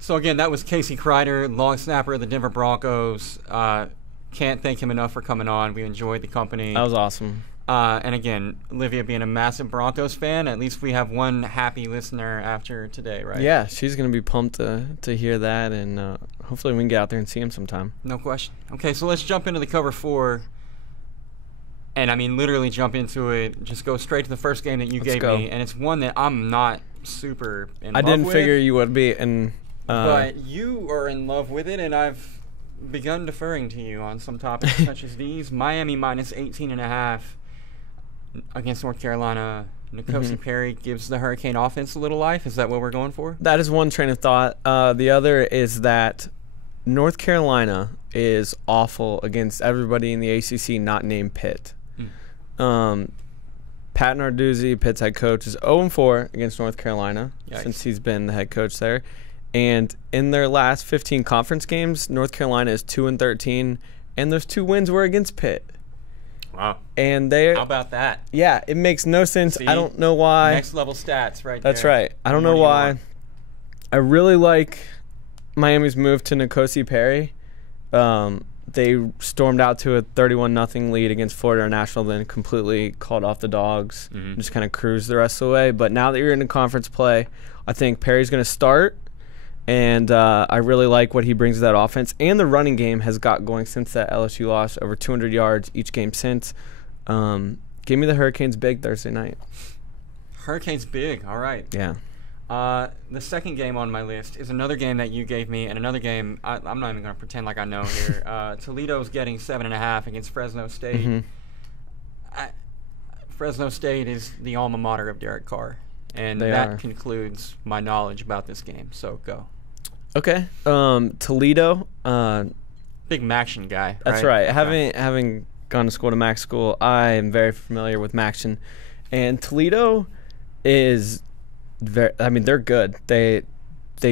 So, again, that was Casey Kreiter, long snapper of the Denver Broncos. Can't thank him enough for coming on. We enjoyed the company. That was awesome. And, again, Olivia being a massive Broncos fan, at least we have one happy listener after today, right? Yeah, she's going to be pumped to hear that, and hopefully we can get out there and see him sometime. No question. Okay, so let's jump into the cover four. And, I mean, literally jump into it. Just go straight to the first game that you gave me. And it's one that I'm not super in love with. I didn't figure you would be. But you are in love with it, and I've begun deferring to you on some topics such as these. Miami minus 18.5 against North Carolina. N'Kosi Perry gives the Hurricane offense a little life. Is that what we're going for? That is one train of thought. The other is that North Carolina is awful against everybody in the ACC not named Pitt. Pat Narduzzi, Pitt's head coach, is 0-4 against North Carolina since he's been the head coach there. And in their last 15 conference games, North Carolina is 2-13, and those 2 wins were against Pitt. Wow. And how about that? Yeah, it makes no sense. See, I don't know why. Next level stats right That's there. Right. I don't know why. I really like Miami's move to N'Kosi Perry. They stormed out to a 31-0 lead against Florida International, then completely called off the dogs, and just kind of cruised the rest of the way. But now that you're in the conference play, I think Perry's going to start. And I really like what he brings to that offense. And the running game has got going since that LSU loss, over 200 yards each game since. Give me the Hurricanes big Thursday night. Hurricanes big. All right. Yeah. The second game on my list is another game that you gave me, and another game I'm not even going to pretend like I know here. Toledo's getting 7.5 against Fresno State. Mm-hmm. Fresno State is the alma mater of Derek Carr, and that concludes my knowledge about this game. So go. Okay. Toledo. Big Maction guy. That's right. Having gone to school to Mac school, I am very familiar with Maction, and Toledo is they're good. They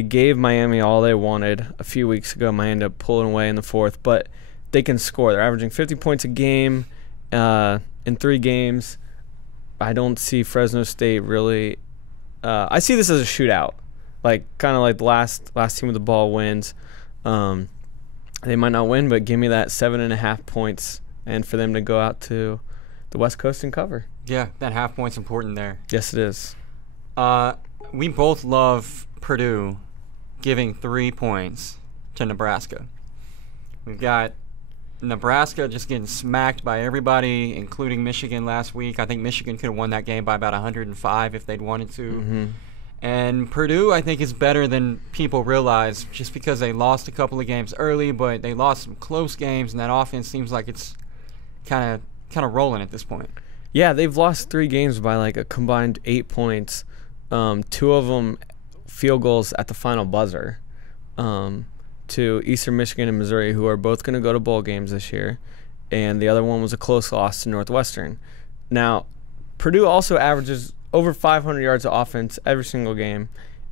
gave Miami all they wanted a few weeks ago. Miami ended up pulling away in the fourth, but they can score. They're averaging 50 points a game in 3 games. I don't see Fresno State really. I see this as a shootout, kind of like the last team with the ball wins. They might not win, but give me that 7.5 points, and for them to go out to the West Coast and cover. Yeah, that half point's important there. Yes, it is. We both love Purdue giving 3 points to Nebraska. We've got Nebraska just getting smacked by everybody, including Michigan last week. I think Michigan could have won that game by about 105 if they'd wanted to. Mm-hmm. And Purdue, I think, is better than people realize just because they lost a couple of games early, but they lost some close games, and that offense seems like it's kind of rolling at this point. Yeah, they've lost 3 games by a combined 8 points. 2 of them field goals at the final buzzer to Eastern Michigan and Missouri, who are both going to go to bowl games this year, and the other one was a close loss to Northwestern. Now, Purdue also averages over 500 yards of offense every single game,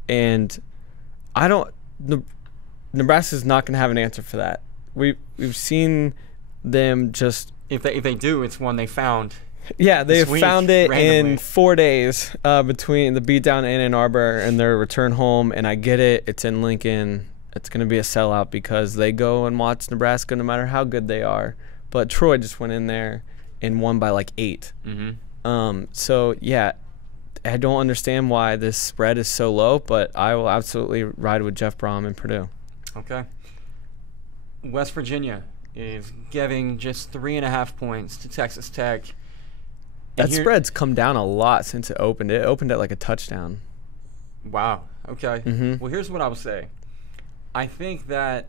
and Nebraska's not going to have an answer for that. We've seen them just if they do, it's one they found. Yeah, they found it randomly in 4 days between the beatdown in Ann Arbor and their return home, and I get it. It's in Lincoln. It's going to be a sellout because they go and watch Nebraska no matter how good they are. But Troy just went in there and won by 8. Mm-hmm. So, yeah, I don't understand why this spread is so low, but I will absolutely ride with Jeff Brom and Purdue. Okay. West Virginia is giving just 3.5 points to Texas Tech. That spread's come down a lot since it opened. It opened at a touchdown. Wow. Okay. Mm-hmm. Well, here's what I would say. I think that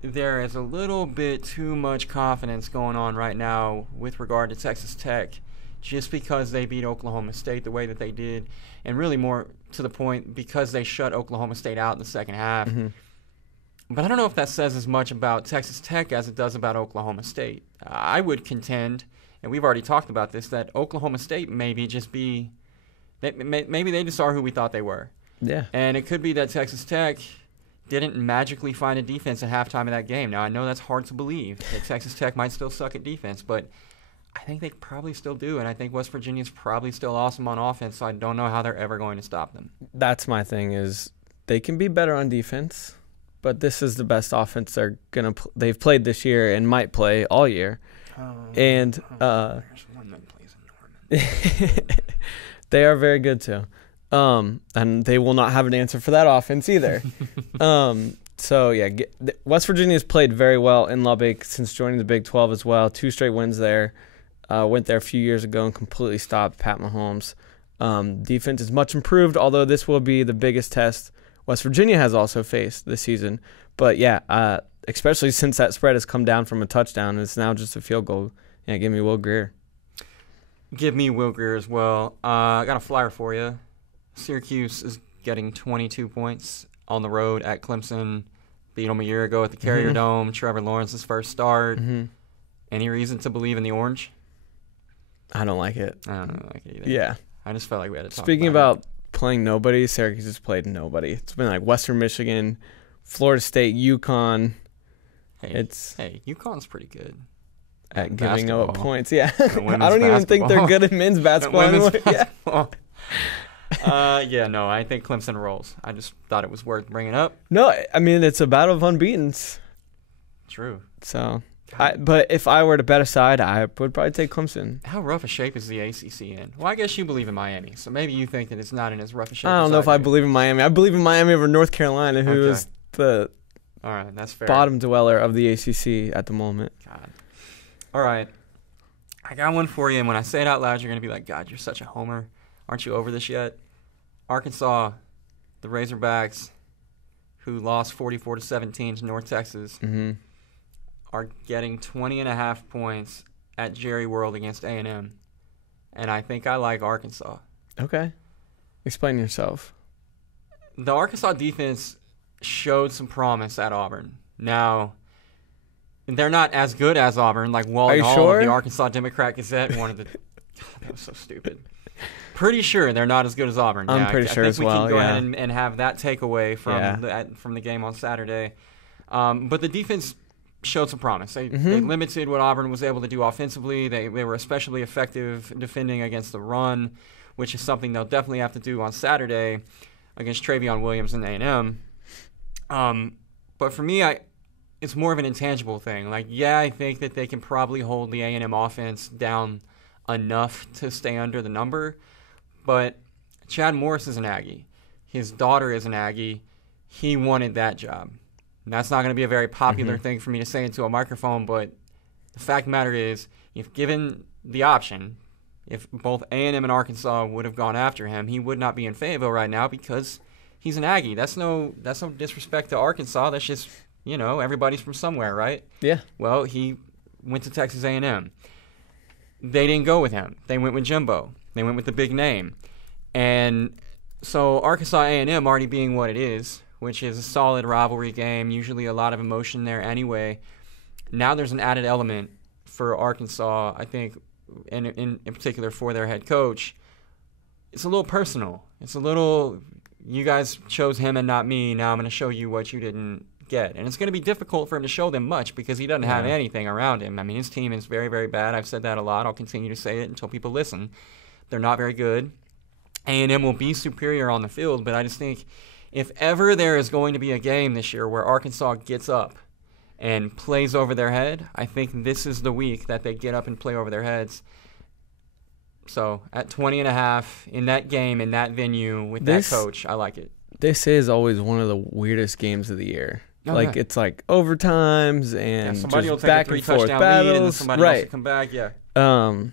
there is a little bit too much confidence going on right now with regard to Texas Tech just because they beat Oklahoma State the way that they did, and really more to the point because they shut Oklahoma State out in the second half. Mm-hmm. But I don't know if that says as much about Texas Tech as it does about Oklahoma State. I would contend, and we've already talked about this, that Oklahoma State maybe just maybe they just are who we thought they were. Yeah. And it could be that Texas Tech didn't magically find a defense at halftime of that game. Now, I know that's hard to believe, that Texas Tech might still suck at defense, but I think they probably still do, and I think West Virginia's probably still awesome on offense, so I don't know how they're ever going to stop them. That's my thing is they can be better on defense, but this is the best offense they've played this year and might play all year. There's one that plays in Norman. They are very good too. And they will not have an answer for that offense either. So, yeah, West Virginia has played very well in Lubbock since joining the Big 12 as well. 2 straight wins there. Went there a few years ago and completely stopped Pat Mahomes. Defense is much improved, although this will be the biggest test West Virginia has also faced this season. But, yeah, especially since that spread has come down from a touchdown, it's now just a field goal. Yeah, give me Will Grier. Give me Will Grier as well. I got a flyer for you. Syracuse is getting 22 points on the road at Clemson. Beat them a year ago at the Carrier Dome. Trevor Lawrence's first start. Mm-hmm. Any reason to believe in the orange? I don't like it. I don't like it either. Yeah. I just felt like we had to talk Speaking about about playing nobody, Syracuse has played nobody. It's been Western Michigan, Florida State, UConn. Hey, UConn's pretty good at giving up basketball. Points. Yeah. I don't even think they're good at men's basketball anymore. Basketball. No, I think Clemson rolls. I just thought it was worth bringing up. No, I mean, it's a battle of unbeatens. True. So, but if I were to bet aside, I would probably take Clemson. How rough a shape is the ACC in? Well, I guess you believe in Miami, so maybe you think that it's not in as rough a shape. I don't know if I believe in Miami. I believe in Miami over North Carolina, who is the all right, that's fair. Bottom dweller of the ACC at the moment. God. All right. I got one for you, and when I say it out loud, you're going to be like, God, you're such a homer. Aren't you over this yet? Arkansas, the Razorbacks, who lost 44-17 to North Texas, are getting 20.5 points at Jerry World against A&M. And I think I like Arkansas. Okay. Explain yourself. The Arkansas defense showed some promise at Auburn. Now, they're not as good as Auburn, like Wally Hall of the Arkansas Democrat Gazette. One of the that was so stupid. Pretty sure they're not as good as Auburn. I'm pretty sure as well. I think we can go ahead and have that takeaway from the game on Saturday. But the defense showed some promise. They limited what Auburn was able to do offensively. They were especially effective defending against the run, which is something they'll definitely have to do on Saturday against Travion Williams and A&M. But for me, it's more of an intangible thing. Like, yeah, I think that they can probably hold the A&M offense down enough to stay under the number. But Chad Morris is an Aggie. His daughter is an Aggie. He wanted that job. And that's not going to be a very popular thing for me to say into a microphone, but the fact of the matter is, if given the option, if both A&M and Arkansas would have gone after him, he would not be in Fayetteville right now because he's an Aggie. That's no disrespect to Arkansas. That's just, everybody's from somewhere, right? Yeah. Well, he went to Texas A&M. They didn't go with him. They went with Jimbo. They went with the big name. And so Arkansas A&M already being what it is, which is a solid rivalry game, usually a lot of emotion there anyway. Now there's an added element for Arkansas, I think, in particular for their head coach. It's a little personal. It's a little, you guys chose him and not me, now I'm going to show you what you didn't get. And it's going to be difficult for him to show them much because he doesn't have anything around him. I mean, his team is very, very bad. I've said that a lot. I'll continue to say it until people listen. They're not very good. A&M will be superior on the field, but I just think if ever there is going to be a game this year where Arkansas gets up and plays over their head, I think this is the week that they get up and play over their heads. So at 20.5 in that game, in that venue, with that coach, I like it. This is always one of the weirdest games of the year. It's like overtimes and somebody just will take back a 3 and forth touchdown battles. lead and then somebody else will come back.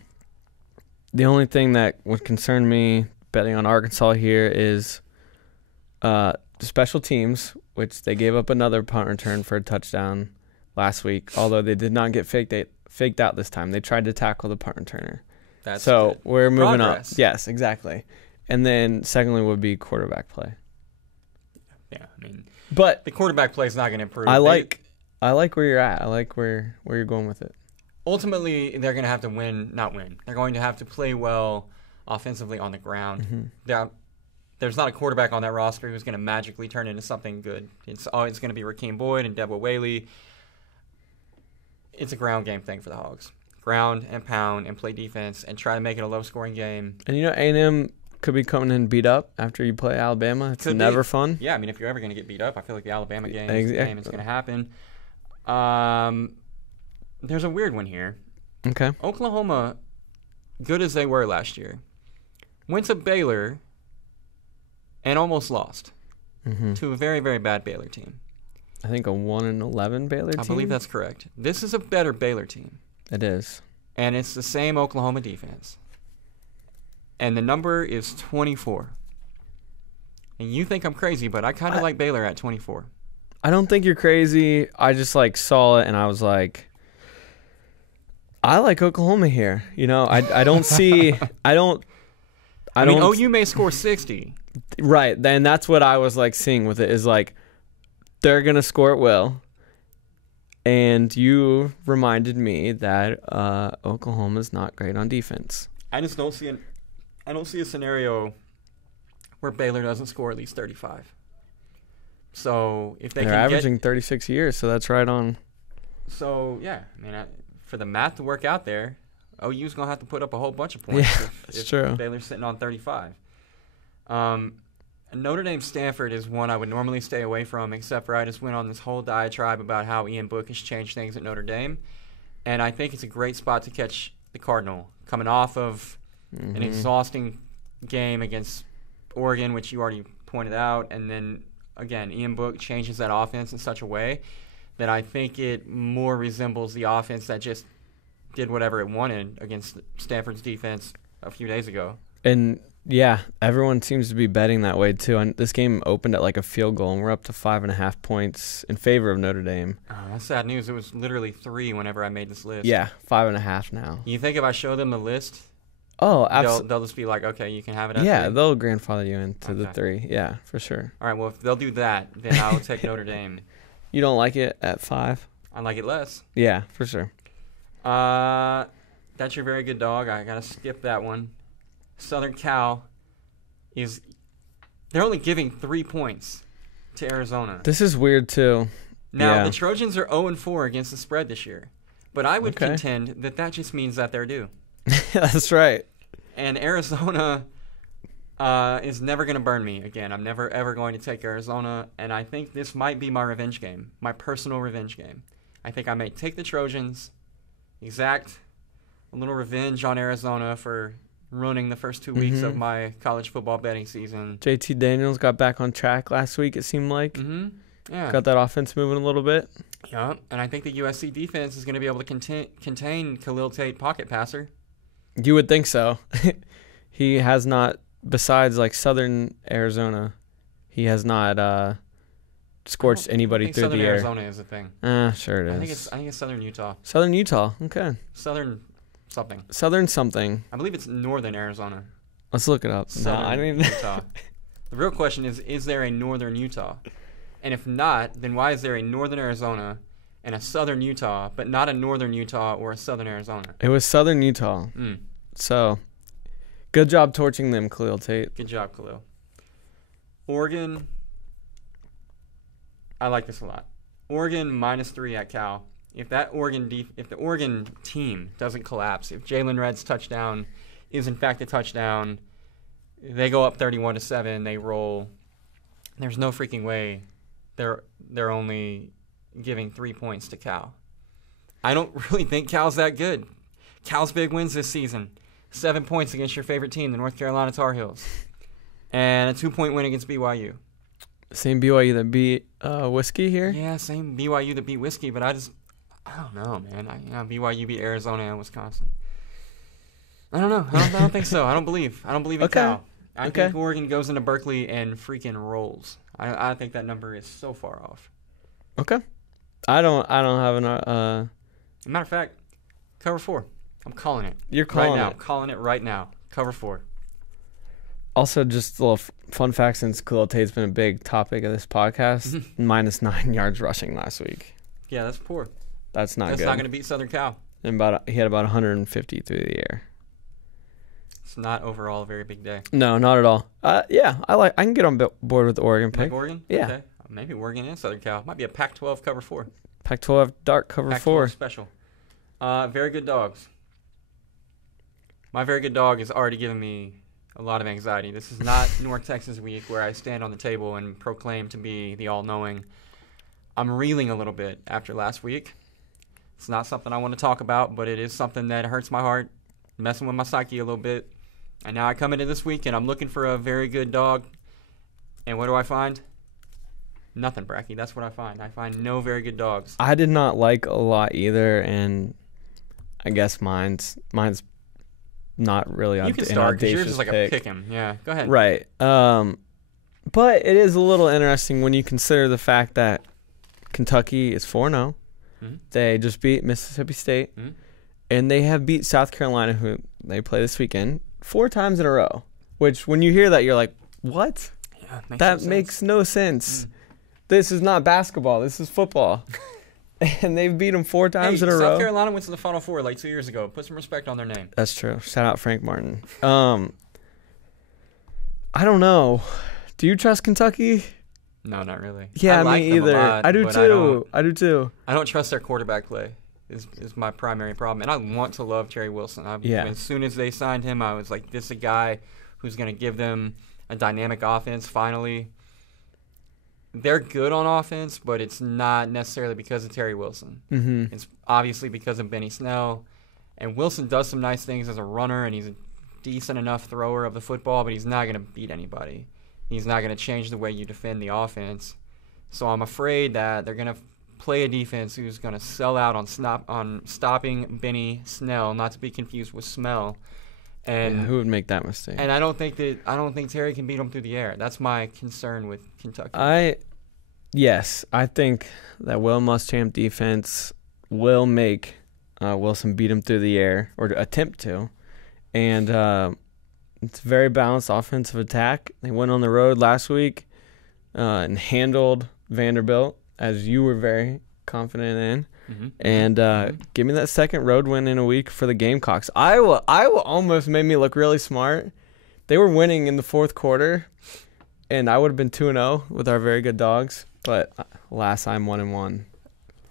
The only thing that would concern me betting on Arkansas here is the special teams, which they gave up another punt return for a touchdown last week, although they did not get faked out this time. They tried to tackle the punt returner. That's so good. We're moving Progress. up. Yes, exactly. And then secondly would be quarterback play. Yeah, I mean, but the quarterback play is not going to improve. I like where you're at. I like where you're going with it. Ultimately, they're going to have to not win. They're going to have to play well offensively on the ground. There's not a quarterback on that roster who's going to magically turn into something good. It's always going to be Rakeem Boyd and Dabo Whaley. It's a ground game thing for the Hogs. Ground and pound and play defense and try to make it a low-scoring game. And A&M could be coming in beat up after you play Alabama. It's never fun. Yeah, I mean, if you're ever going to get beat up, I feel like the Alabama game is the game it's going to happen. There's a weird one here. Okay. Oklahoma, good as they were last year, went to Baylor and almost lost to a very, very bad Baylor team. I think a 1-11 Baylor team? I believe that's correct. This is a better Baylor team. It is. And it's the same Oklahoma defense. And the number is 24. And you think I'm crazy, but I kind of like Baylor at 24. I don't think you're crazy. I just saw it and I was like, I like Oklahoma here. I don't see. I mean, OU may score 60. Right. Then that's what I was seeing with it is they're gonna score it well. And you reminded me that Oklahoma's not great on defense. I just don't see I don't see a scenario where Baylor doesn't score at least 35. So if they're averaging 36 years, so that's right on. So yeah, I mean, for the math to work out there, OU's gonna have to put up a whole bunch of points if true. Baylor's sitting on 35. Notre Dame Stanford is one I would normally stay away from, except for I just went on this whole diatribe about how Ian Book has changed things at Notre Dame, and I think it's a great spot to catch the Cardinal coming off of an exhausting game against Oregon, which you already pointed out, and then again Ian Book changes that offense in such a way that I think it more resembles the offense that just did whatever it wanted against Stanford's defense a few days ago. And Yeah, everyone seems to be betting that way too. And this game opened at like a field goal, and we're up to 5.5 points in favor of Notre Dame. Oh, that's sad news. It was literally 3 whenever I made this list. Yeah, 5.5 now. You think if I show them the list, Oh, absolutely. they'll just be like, okay, you can have it at Yeah, 3? they'll grandfather you into the 3. Yeah, for sure. All right, well, if they'll do that, then I will take Notre Dame. You don't like it at 5? I like it less. Yeah, for sure. That's your very good dog. I got to skip that one. Southern Cal they're only giving 3 points to Arizona. This is weird too. Now, the Trojans are 0-4 against the spread this year, but I would Okay. contend that just means that they're due. That's right. And Arizona is never going to burn me again. I'm never, ever going to take Arizona, and I think this might be my revenge game, my personal revenge game. I think I may take the Trojans, exact a little revenge on Arizona for ruining the first 2 weeks of my college football betting season. JT Daniels got back on track last week, it seemed like. Yeah. Got that offense moving a little bit. Yeah, and I think the USC defense is going to be able to contain Khalil Tate pocket passer. You would think so. He has not, besides like Southern Arizona, he has not scorched anybody through Southern the air. Arizona is a thing. Sure it I is. think it's Southern Utah. Southern Utah. Okay. Southern something. Southern something. I believe it's Northern Arizona. Let's look it up. Southern Utah. The real question is there a Northern Utah? And if not, then why is there a Northern Arizona and a Southern Utah, but not a Northern Utah or a Southern Arizona? It was Southern Utah. So, good job torching them, Khalil Tate. Good job, Khalil. Oregon, I like this a lot. Oregon -3 at Cal. If the Oregon team doesn't collapse, if Jalen Redd's touchdown is in fact a touchdown, they go up 31-7, they roll. There's no freaking way they're only giving 3 points to Cal. I don't really think Cal's that good. Cal's big wins this season: 7 points against your favorite team, the North Carolina Tar Heels, and a 2-point win against BYU. Same BYU that beat Whiskey here? Yeah, same BYU that beat Whiskey, but I don't know, man. BYU beat Arizona and Wisconsin. I don't know. I don't think so. I don't believe in Cal. I think Oregon goes into Berkeley and freaking rolls. I think that number is so far off. Okay. I don't have an Matter of fact, cover 4. I'm calling it. You're calling right now. it. Calling it right now. Cover 4. Also, just a little fun fact, since Khalil Tate's been a big topic of this podcast, -9 yards rushing last week. Yeah, that's poor. That's not good. That's not going to beat Southern Cal. And he had about 150 through the air. It's not overall a very big day. No, not at all. Yeah, I can get on board with the Oregon pick. Like Oregon? Yeah. Okay. Maybe Oregon and Southern Cal. Might be a Pac-12 cover 4. Pac-12 dark cover Pac-12 4. special. Very good dogs. My very good dog is already giving me a lot of anxiety. This is not North Texas week where I stand on the table and proclaim to be the all-knowing. I'm reeling a little bit after last week. It's not something I want to talk about, but it is something that hurts my heart, messing with my psyche a little bit. And now I come into this week and I'm looking for a very good dog. And what do I find? Nothing, Bracky. That's what I find. I find no very good dogs. I did not like a lot either, and I guess mine's not really You can start because yours is like a pick 'em. Yeah, go ahead. Right. But it is a little interesting when you consider the fact that Kentucky is 4-0. Mm-hmm. They just beat Mississippi State, and they have beat South Carolina, who they play this weekend, 4 times in a row. Which, when you hear that, you're like, what? Yeah, That makes no sense. This is not basketball. This is football. And they've beat them 4 times in a row. South Carolina went to the Final Four like 2 years ago. Put some respect on their name. That's true. Shout out Frank Martin. I don't know. Do you trust Kentucky? No, not really. Yeah, I like me them either. a lot, I do but too. I do too. I don't trust their quarterback play. Is my primary problem. And I want to love Terry Wilson. As soon as they signed him, I was like, this is a guy who's going to give them a dynamic offense finally. They're good on offense, but it's not necessarily because of Terry Wilson. Mm-hmm. It's obviously because of Benny Snell. And Wilson does some nice things as a runner, and he's a decent enough thrower of the football, but he's not going to beat anybody. He's not going to change the way you defend the offense. So I'm afraid that they're going to play a defense who's going to sell out on stopping Benny Snell, not to be confused with Smell. And who would make that mistake? And I don't think Terry can beat him through the air. That's my concern with Kentucky. Yes, I think that Will Muschamp defense will make Wilson beat him through the air, or attempt to. And it's a very balanced offensive attack. They went on the road last week and handled Vanderbilt, as you were very confident in. Mm-hmm. And give me that second road win in a week for the Gamecocks. Iowa almost made me look really smart. They were winning in the fourth quarter, and I would have been 2-0 with our very good dogs. But last I'm 1-1.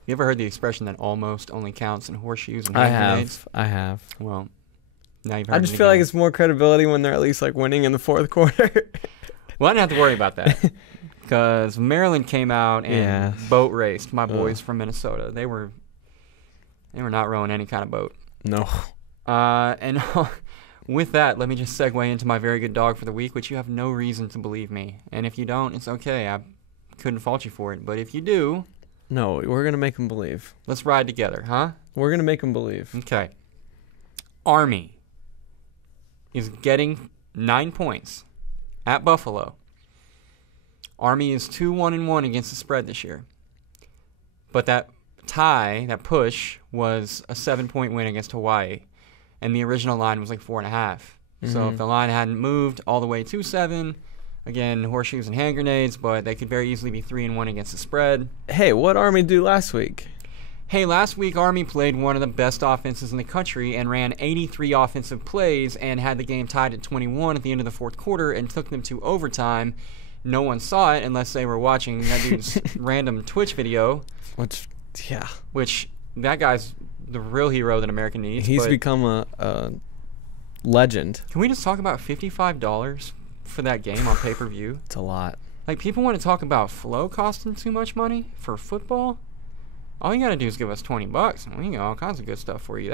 You ever heard the expression that almost only counts in horseshoes and hand grenades? I have. Well, now you've heard I just feel like it's more credibility when they're at least like winning in the fourth quarter. Well, I didn't have to worry about that because Maryland came out and boat raced my boys from Minnesota. They were not rowing any kind of boat. No. And with that, let me just segue into my very good dog for the week, which you have no reason to believe me. And if you don't, it's okay. I couldn't fault you for it. But if you do... No, we're going to make them believe. Let's ride together, huh? We're going to make them believe. Okay. Army is getting 9 points at Buffalo. Army is 2-1-1 against the spread this year. But that push, was a 7-point win against Hawaii. And the original line was like 4.5. Mm-hmm. So if the line hadn't moved all the way to 7... Again, horseshoes and hand grenades, but they could very easily be 3-1 against the spread. Hey, what Army do last week? Hey, last week Army played one of the best offenses in the country and ran 83 offensive plays and had the game tied at 21 at the end of the fourth quarter and took them to overtime. No one saw it unless they were watching that dude's random Twitch video. Which that guy's the real hero that America needs. He's become a legend. Can we just talk about $55 for that game on pay-per-view? It's a lot. Like, people want to talk about Flo costing too much money for football. All you got to do is give us $20 and we can get all kinds of good stuff for you.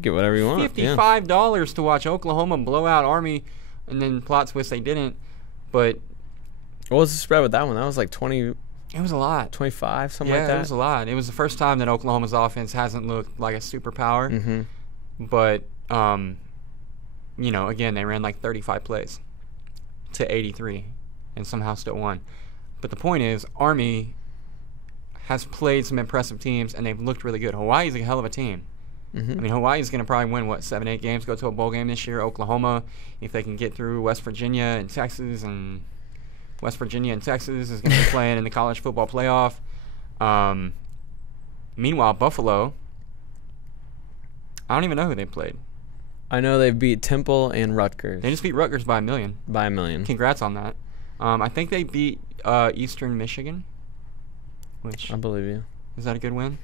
Get whatever you want. $55 to watch Oklahoma blow out Army, and then plot twist they didn't. But what was the spread with that one? That was like 20. It was a lot. 25, something like that. Yeah, it was a lot. It was the first time that Oklahoma's offense hasn't looked like a superpower. Mm-hmm. But again, they ran like 35 plays to 83 and somehow still won. But the point is, Army has played some impressive teams and they've looked really good. Hawaii's a hell of a team. Mm-hmm. I mean, Hawaii's going to probably win 7-8 games, go to a bowl game this year. Oklahoma, if they can get through West Virginia and Texas is going to be playing in the college football playoff. Meanwhile, Buffalo, I don't even know who they played. I know they beat Temple and Rutgers. They just beat Rutgers by 1 million. By 1 million. Congrats on that. I think they beat Eastern Michigan. Which I believe you. Is that a good win?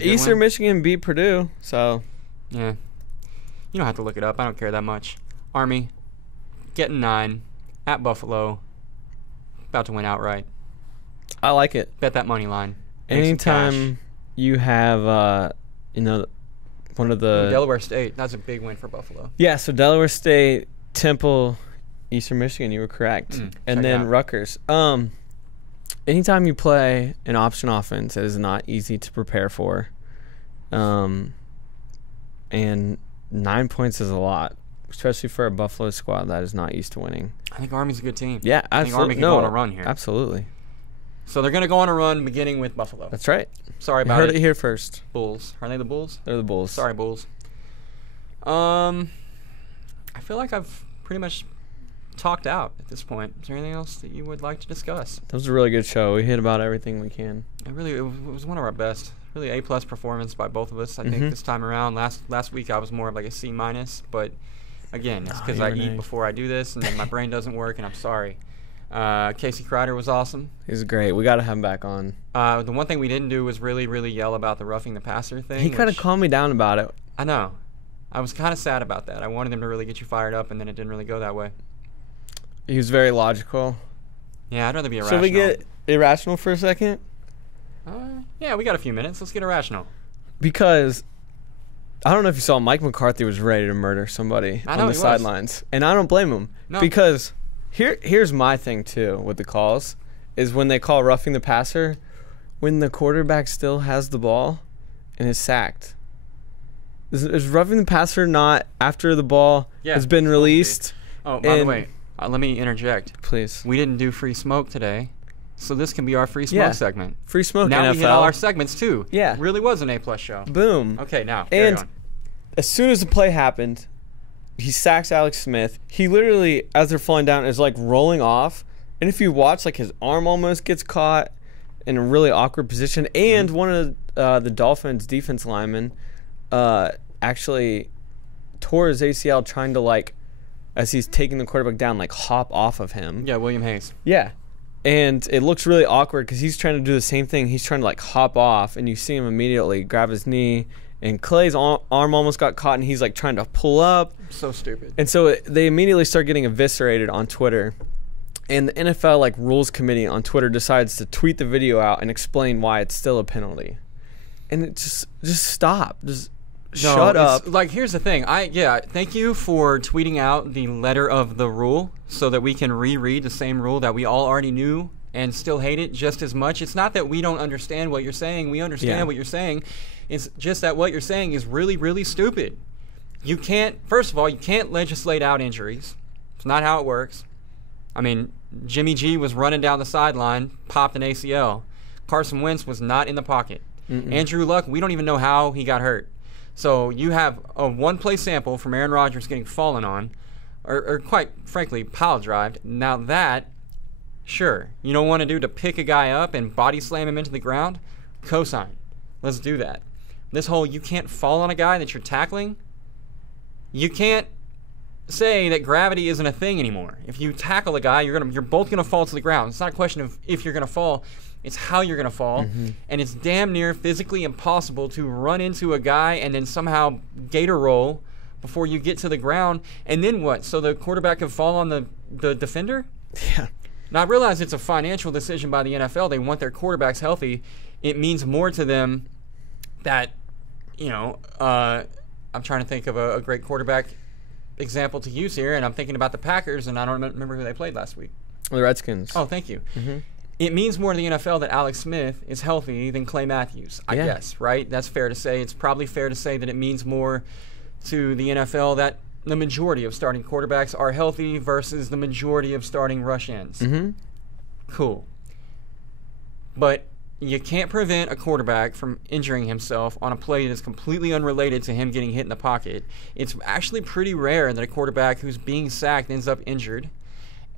Eastern Michigan beat Purdue, so. Yeah. You don't have to look it up. I don't care that much. Army, getting 9 at Buffalo. About to win outright. I like it. Bet that money line. Anytime you have, one of the Delaware State. That's a big win for Buffalo. Yeah, so Delaware State, Temple, Eastern Michigan, you were correct. And then Rutgers. Anytime you play an option offense, it is not easy to prepare for. And 9 points is a lot, especially for a Buffalo squad that is not used to winning. I think Army's a good team. Yeah, absolutely. I think Army can go on a run here. Absolutely. So they're going to go on a run beginning with Buffalo. That's right. Sorry about it. Heard it here first. Bulls. Are they the Bulls? They're the Bulls. Sorry, Bulls. I feel like I've pretty much talked out at this point. Is there anything else that you would like to discuss? That was a really good show. We hit about everything we can. It was one of our best. Really A+ performance by both of us, I think, this time around. Last week I was more of like a C-, but again, it's because I eat before I do this, and then my brain doesn't work, and I'm sorry. Casey Kreiter was awesome. He's great. We got to have him back on. The one thing we didn't do was really, really yell about the roughing the passer thing. He kind of calmed me down about it. I know. I was kind of sad about that. I wanted him to really get you fired up, and then it didn't really go that way. He was very logical. Yeah, I'd rather be irrational. Should we get irrational for a second? Yeah, we got a few minutes. Let's get irrational. Because I don't know if you saw, Mike McCarthy was ready to murder somebody on the sidelines. And I don't blame him. No. Because here's my thing, too, with the calls, is when they call roughing the passer, when the quarterback still has the ball and is sacked. Is roughing the passer not after the ball has been released? Oh, by the way, let me interject. Please. We didn't do free smoke today, so this can be our free smoke segment. Free smoke. Now NFL. we hit all our segments too. Yeah. It really was an A+ show. Boom. Okay, now carry on. As soon as the play happened, he sacks Alex Smith. He literally, as they're falling down, is like rolling off. And if you watch, like his arm almost gets caught in a really awkward position. And one of the Dolphins' defense linemen actually tore his ACL trying to, like, as he's taking the quarterback down, like hop off of him. Yeah, William Hayes. Yeah. And it looks really awkward because he's trying to do the same thing. He's trying to, like, hop off, and you see him immediately grab his knee. And Clay's arm almost got caught, and he's, like, trying to pull up. So stupid. And so they immediately start getting eviscerated on Twitter. And the NFL, like, rules committee on Twitter decides to tweet the video out and explain why it's still a penalty. And it just stop. Just shut up. Like, here's the thing. Thank you for tweeting out the letter of the rule so that we can reread the same rule that we all already knew and still hate it just as much. It's not that we don't understand what you're saying. We understand what you're saying. It's just that what you're saying is really, really stupid. You can't, first of all, you can't legislate out injuries. It's not how it works. I mean, Jimmy G was running down the sideline, popped an ACL. Carson Wentz was not in the pocket. Andrew Luck, we don't even know how he got hurt. So you have a one-play sample from Aaron Rodgers getting fallen on, or quite frankly, pile-drived. Now that, sure, you don't want to do to pick a guy up and body slam him into the ground? Cosign. Let's do that. This whole you can't fall on a guy that you're tackling, you can't say that gravity isn't a thing anymore. If you tackle a guy, you're both gonna fall to the ground. It's not a question of if you're gonna fall, it's how you're gonna fall. And it's damn near physically impossible to run into a guy and then somehow gator roll before you get to the ground. And then what? So the quarterback can fall on the defender? Yeah. Now I realize it's a financial decision by the NFL. They want their quarterbacks healthy. It means more to them that, I'm trying to think of a great quarterback example to use here, and I'm thinking about the Packers, and I don't remember who they played last week. The Redskins. Oh, thank you. It means more to the NFL that Alex Smith is healthy than Clay Matthews, I guess, right? That's fair to say. It's probably fair to say that it means more to the NFL that the majority of starting quarterbacks are healthy versus the majority of starting rush ends. Cool. But you can't prevent a quarterback from injuring himself on a play that's completely unrelated to him getting hit in the pocket. It's actually pretty rare that a quarterback who's being sacked ends up injured.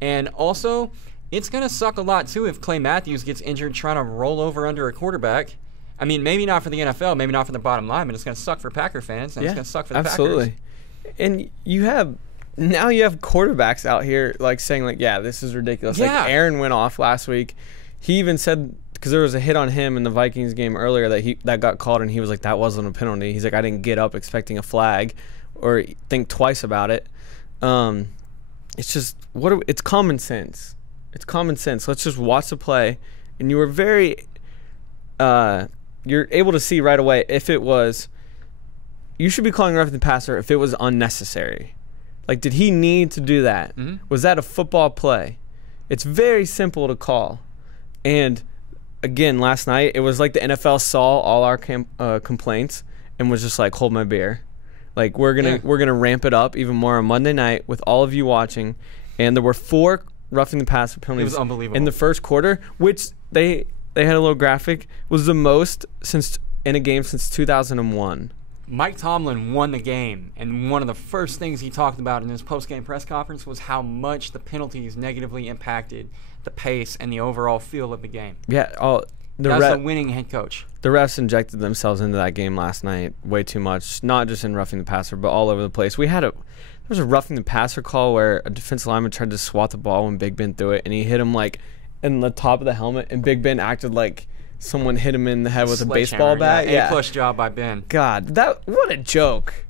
And also, it's going to suck a lot, too, if Clay Matthews gets injured trying to roll over under a quarterback. I mean, maybe not for the NFL, maybe not for the bottom line, but it's going to suck for Packer fans, and it's going to suck for the Packers. And you have quarterbacks out here, like, saying, like, yeah, this is ridiculous. Yeah. Like, Aaron went off last week. He even said, because there was a hit on him in the Vikings game earlier that got called, and he was like, that wasn't a penalty. He's like, I didn't get up expecting a flag or think twice about it. It's just, it's common sense. It's common sense. Let's just watch the play. And you were you're able to see right away if it was, you should be calling roughing the passer if it was unnecessary. Like, did he need to do that? Was that a football play? It's very simple to call. And again, last night, it was like the NFL saw all our complaints and was just like, hold my beer. Like, we're gonna ramp it up even more on Monday night with all of you watching. And there were 4 roughing the passer penalties. It was unbelievable. In the first quarter, which they had a little graphic, was the most in a game since 2001. Mike Tomlin won the game, and one of the first things he talked about in his post-game press conference was how much the penalties negatively impacted the pace and the overall feel of the game. Yeah, that's a winning head coach. The refs injected themselves into that game last night way too much, not just in roughing the passer, but all over the place. There was a roughing the passer call where a defensive lineman tried to swat the ball when Big Ben threw it, and he hit him like in the top of the helmet, and Big Ben acted like someone hit him in the head with a baseball bat. A+ job by Ben. God, what a joke.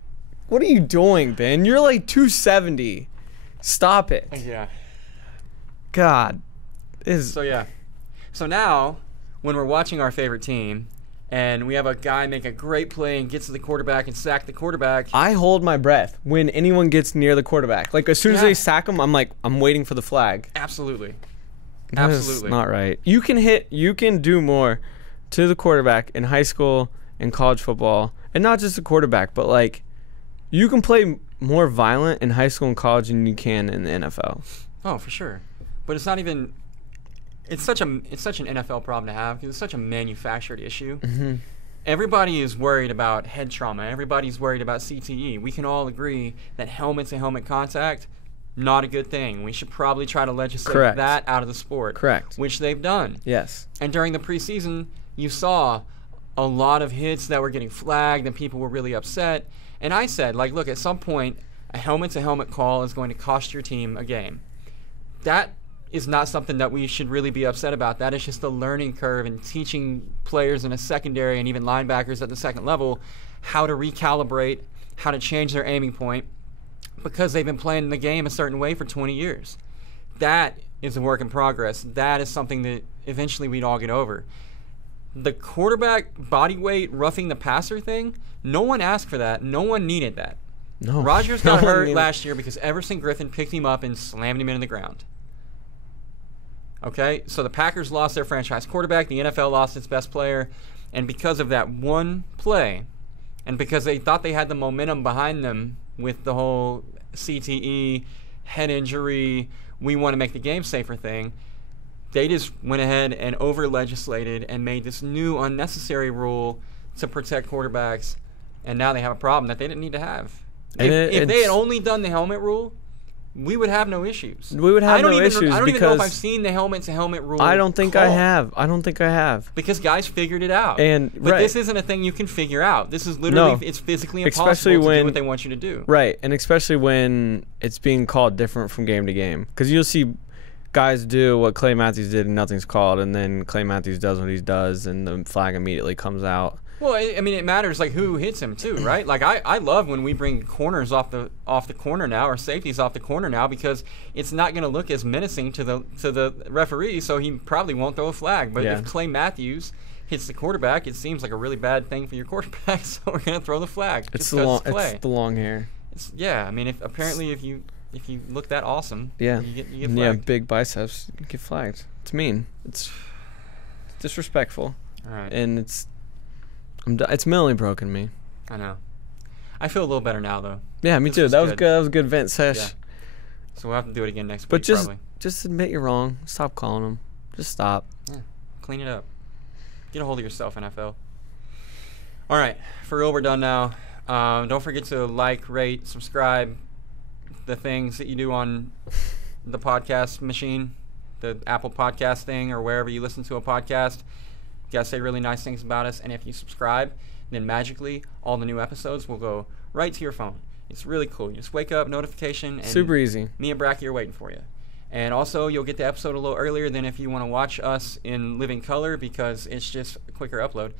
What are you doing, Ben? You're like 270. Stop it. Yeah. God. So now, when we're watching our favorite team, and we have a guy make a great play and gets to the quarterback and sack the quarterback, I hold my breath when anyone gets near the quarterback. Like, as soon as they sack him, I'm like, I'm waiting for the flag. Absolutely. That's not right. You can do more to the quarterback in high school and college football And not just a quarterback, but like you can play more violent in high school and college than you can in the NFL. Oh, for sure. But it's not even. It's such an NFL problem to have because it's such a manufactured issue. Mm-hmm. Everybody is worried about head trauma. Everybody's worried about CTE. We can all agree that helmet to helmet contact, not a good thing. We should probably try to legislate that out of the sport. Correct. Which they've done. Yes. And during the preseason, you saw a lot of hits that were getting flagged and people were really upset. And I said, like, look, at some point, a helmet to helmet call is going to cost your team a game. That is not something that we should really be upset about. That is just a learning curve and teaching players in a secondary and even linebackers at the second level how to recalibrate, how to change their aiming point because they've been playing the game a certain way for 20 years. That is a work in progress. That is something that eventually we'd all get over. The quarterback body weight roughing the passer thing, no one asked for that. No one needed that. No. Rodgers got hurt last year because Everson Griffin picked him up and slammed him into the ground. Okay, so the Packers lost their franchise quarterback. The NFL lost its best player. And because of that one play, and because they thought they had the momentum behind them with the whole CTE, head injury, we want to make the game safer thing, they just went ahead and over-legislated and made this new unnecessary rule to protect quarterbacks. And now they have a problem that they didn't need to have. If they had only done the helmet rule, we would have no issues. We would have no issues. I don't even know if I've seen the helmet-to-helmet rule. I don't think I have. Because guys figured it out. But this isn't a thing you can figure out. This is literally, it's physically impossible to do what they want you to do. Right, and especially when it's being called different from game to game. Because you'll see guys do what Clay Matthews did and nothing's called, and then Clay Matthews does what he does, and the flag immediately comes out. Well, I mean, it matters like who hits him too, right? Like I love when we bring corners off the corner now, or safeties off the corner now, because it's not going to look as menacing to the referee, so he probably won't throw a flag. But if Clay Matthews hits the quarterback, it seems like a really bad thing for your quarterback, so we're going to throw the flag. It's the long hair. I mean, if you look that awesome, you get flagged. You have big biceps, you get flagged. It's mean. It's disrespectful. All right. And it's mentally broken me. I know. I feel a little better now, though. Yeah, me too. That was good. That was a good vent sesh. Yeah. So we'll have to do it again next week, but probably. Just admit you're wrong. Stop calling them. Just stop. Yeah. Clean it up. Get a hold of yourself, NFL. All right. For real, we're done now. Don't forget to like, rate, subscribe, the things that you do on the podcast machine, the Apple Podcast thing, or wherever you listen to a podcast. You gotta say really nice things about us, and if you subscribe, then magically all the new episodes will go right to your phone. It's really cool. You just wake up, notification, and super easy. Me and Bracky are waiting for you. And also, you'll get the episode a little earlier than if you want to watch us in living color, because it's just a quicker upload.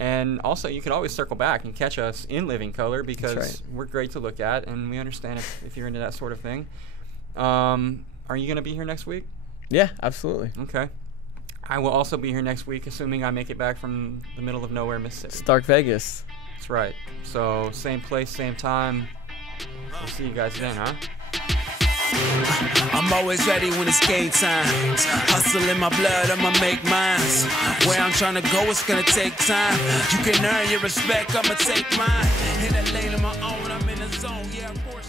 And also, you can always circle back and catch us in living color, because we're great to look at, and we understand if you're into that sort of thing. Are you going to be here next week? Yeah, absolutely. Okay. I will also be here next week, assuming I make it back from the middle of nowhere, Mississippi. Stark Vegas. That's right. So, same place, same time. We'll see you guys then, huh? I'm always ready when it's game time. Hustle in my blood, I'ma make mines. Where I'm trying to go, it's gonna take time. You can earn your respect, I'ma take mine. In a lane of my own, I'm in a zone, yeah, of course.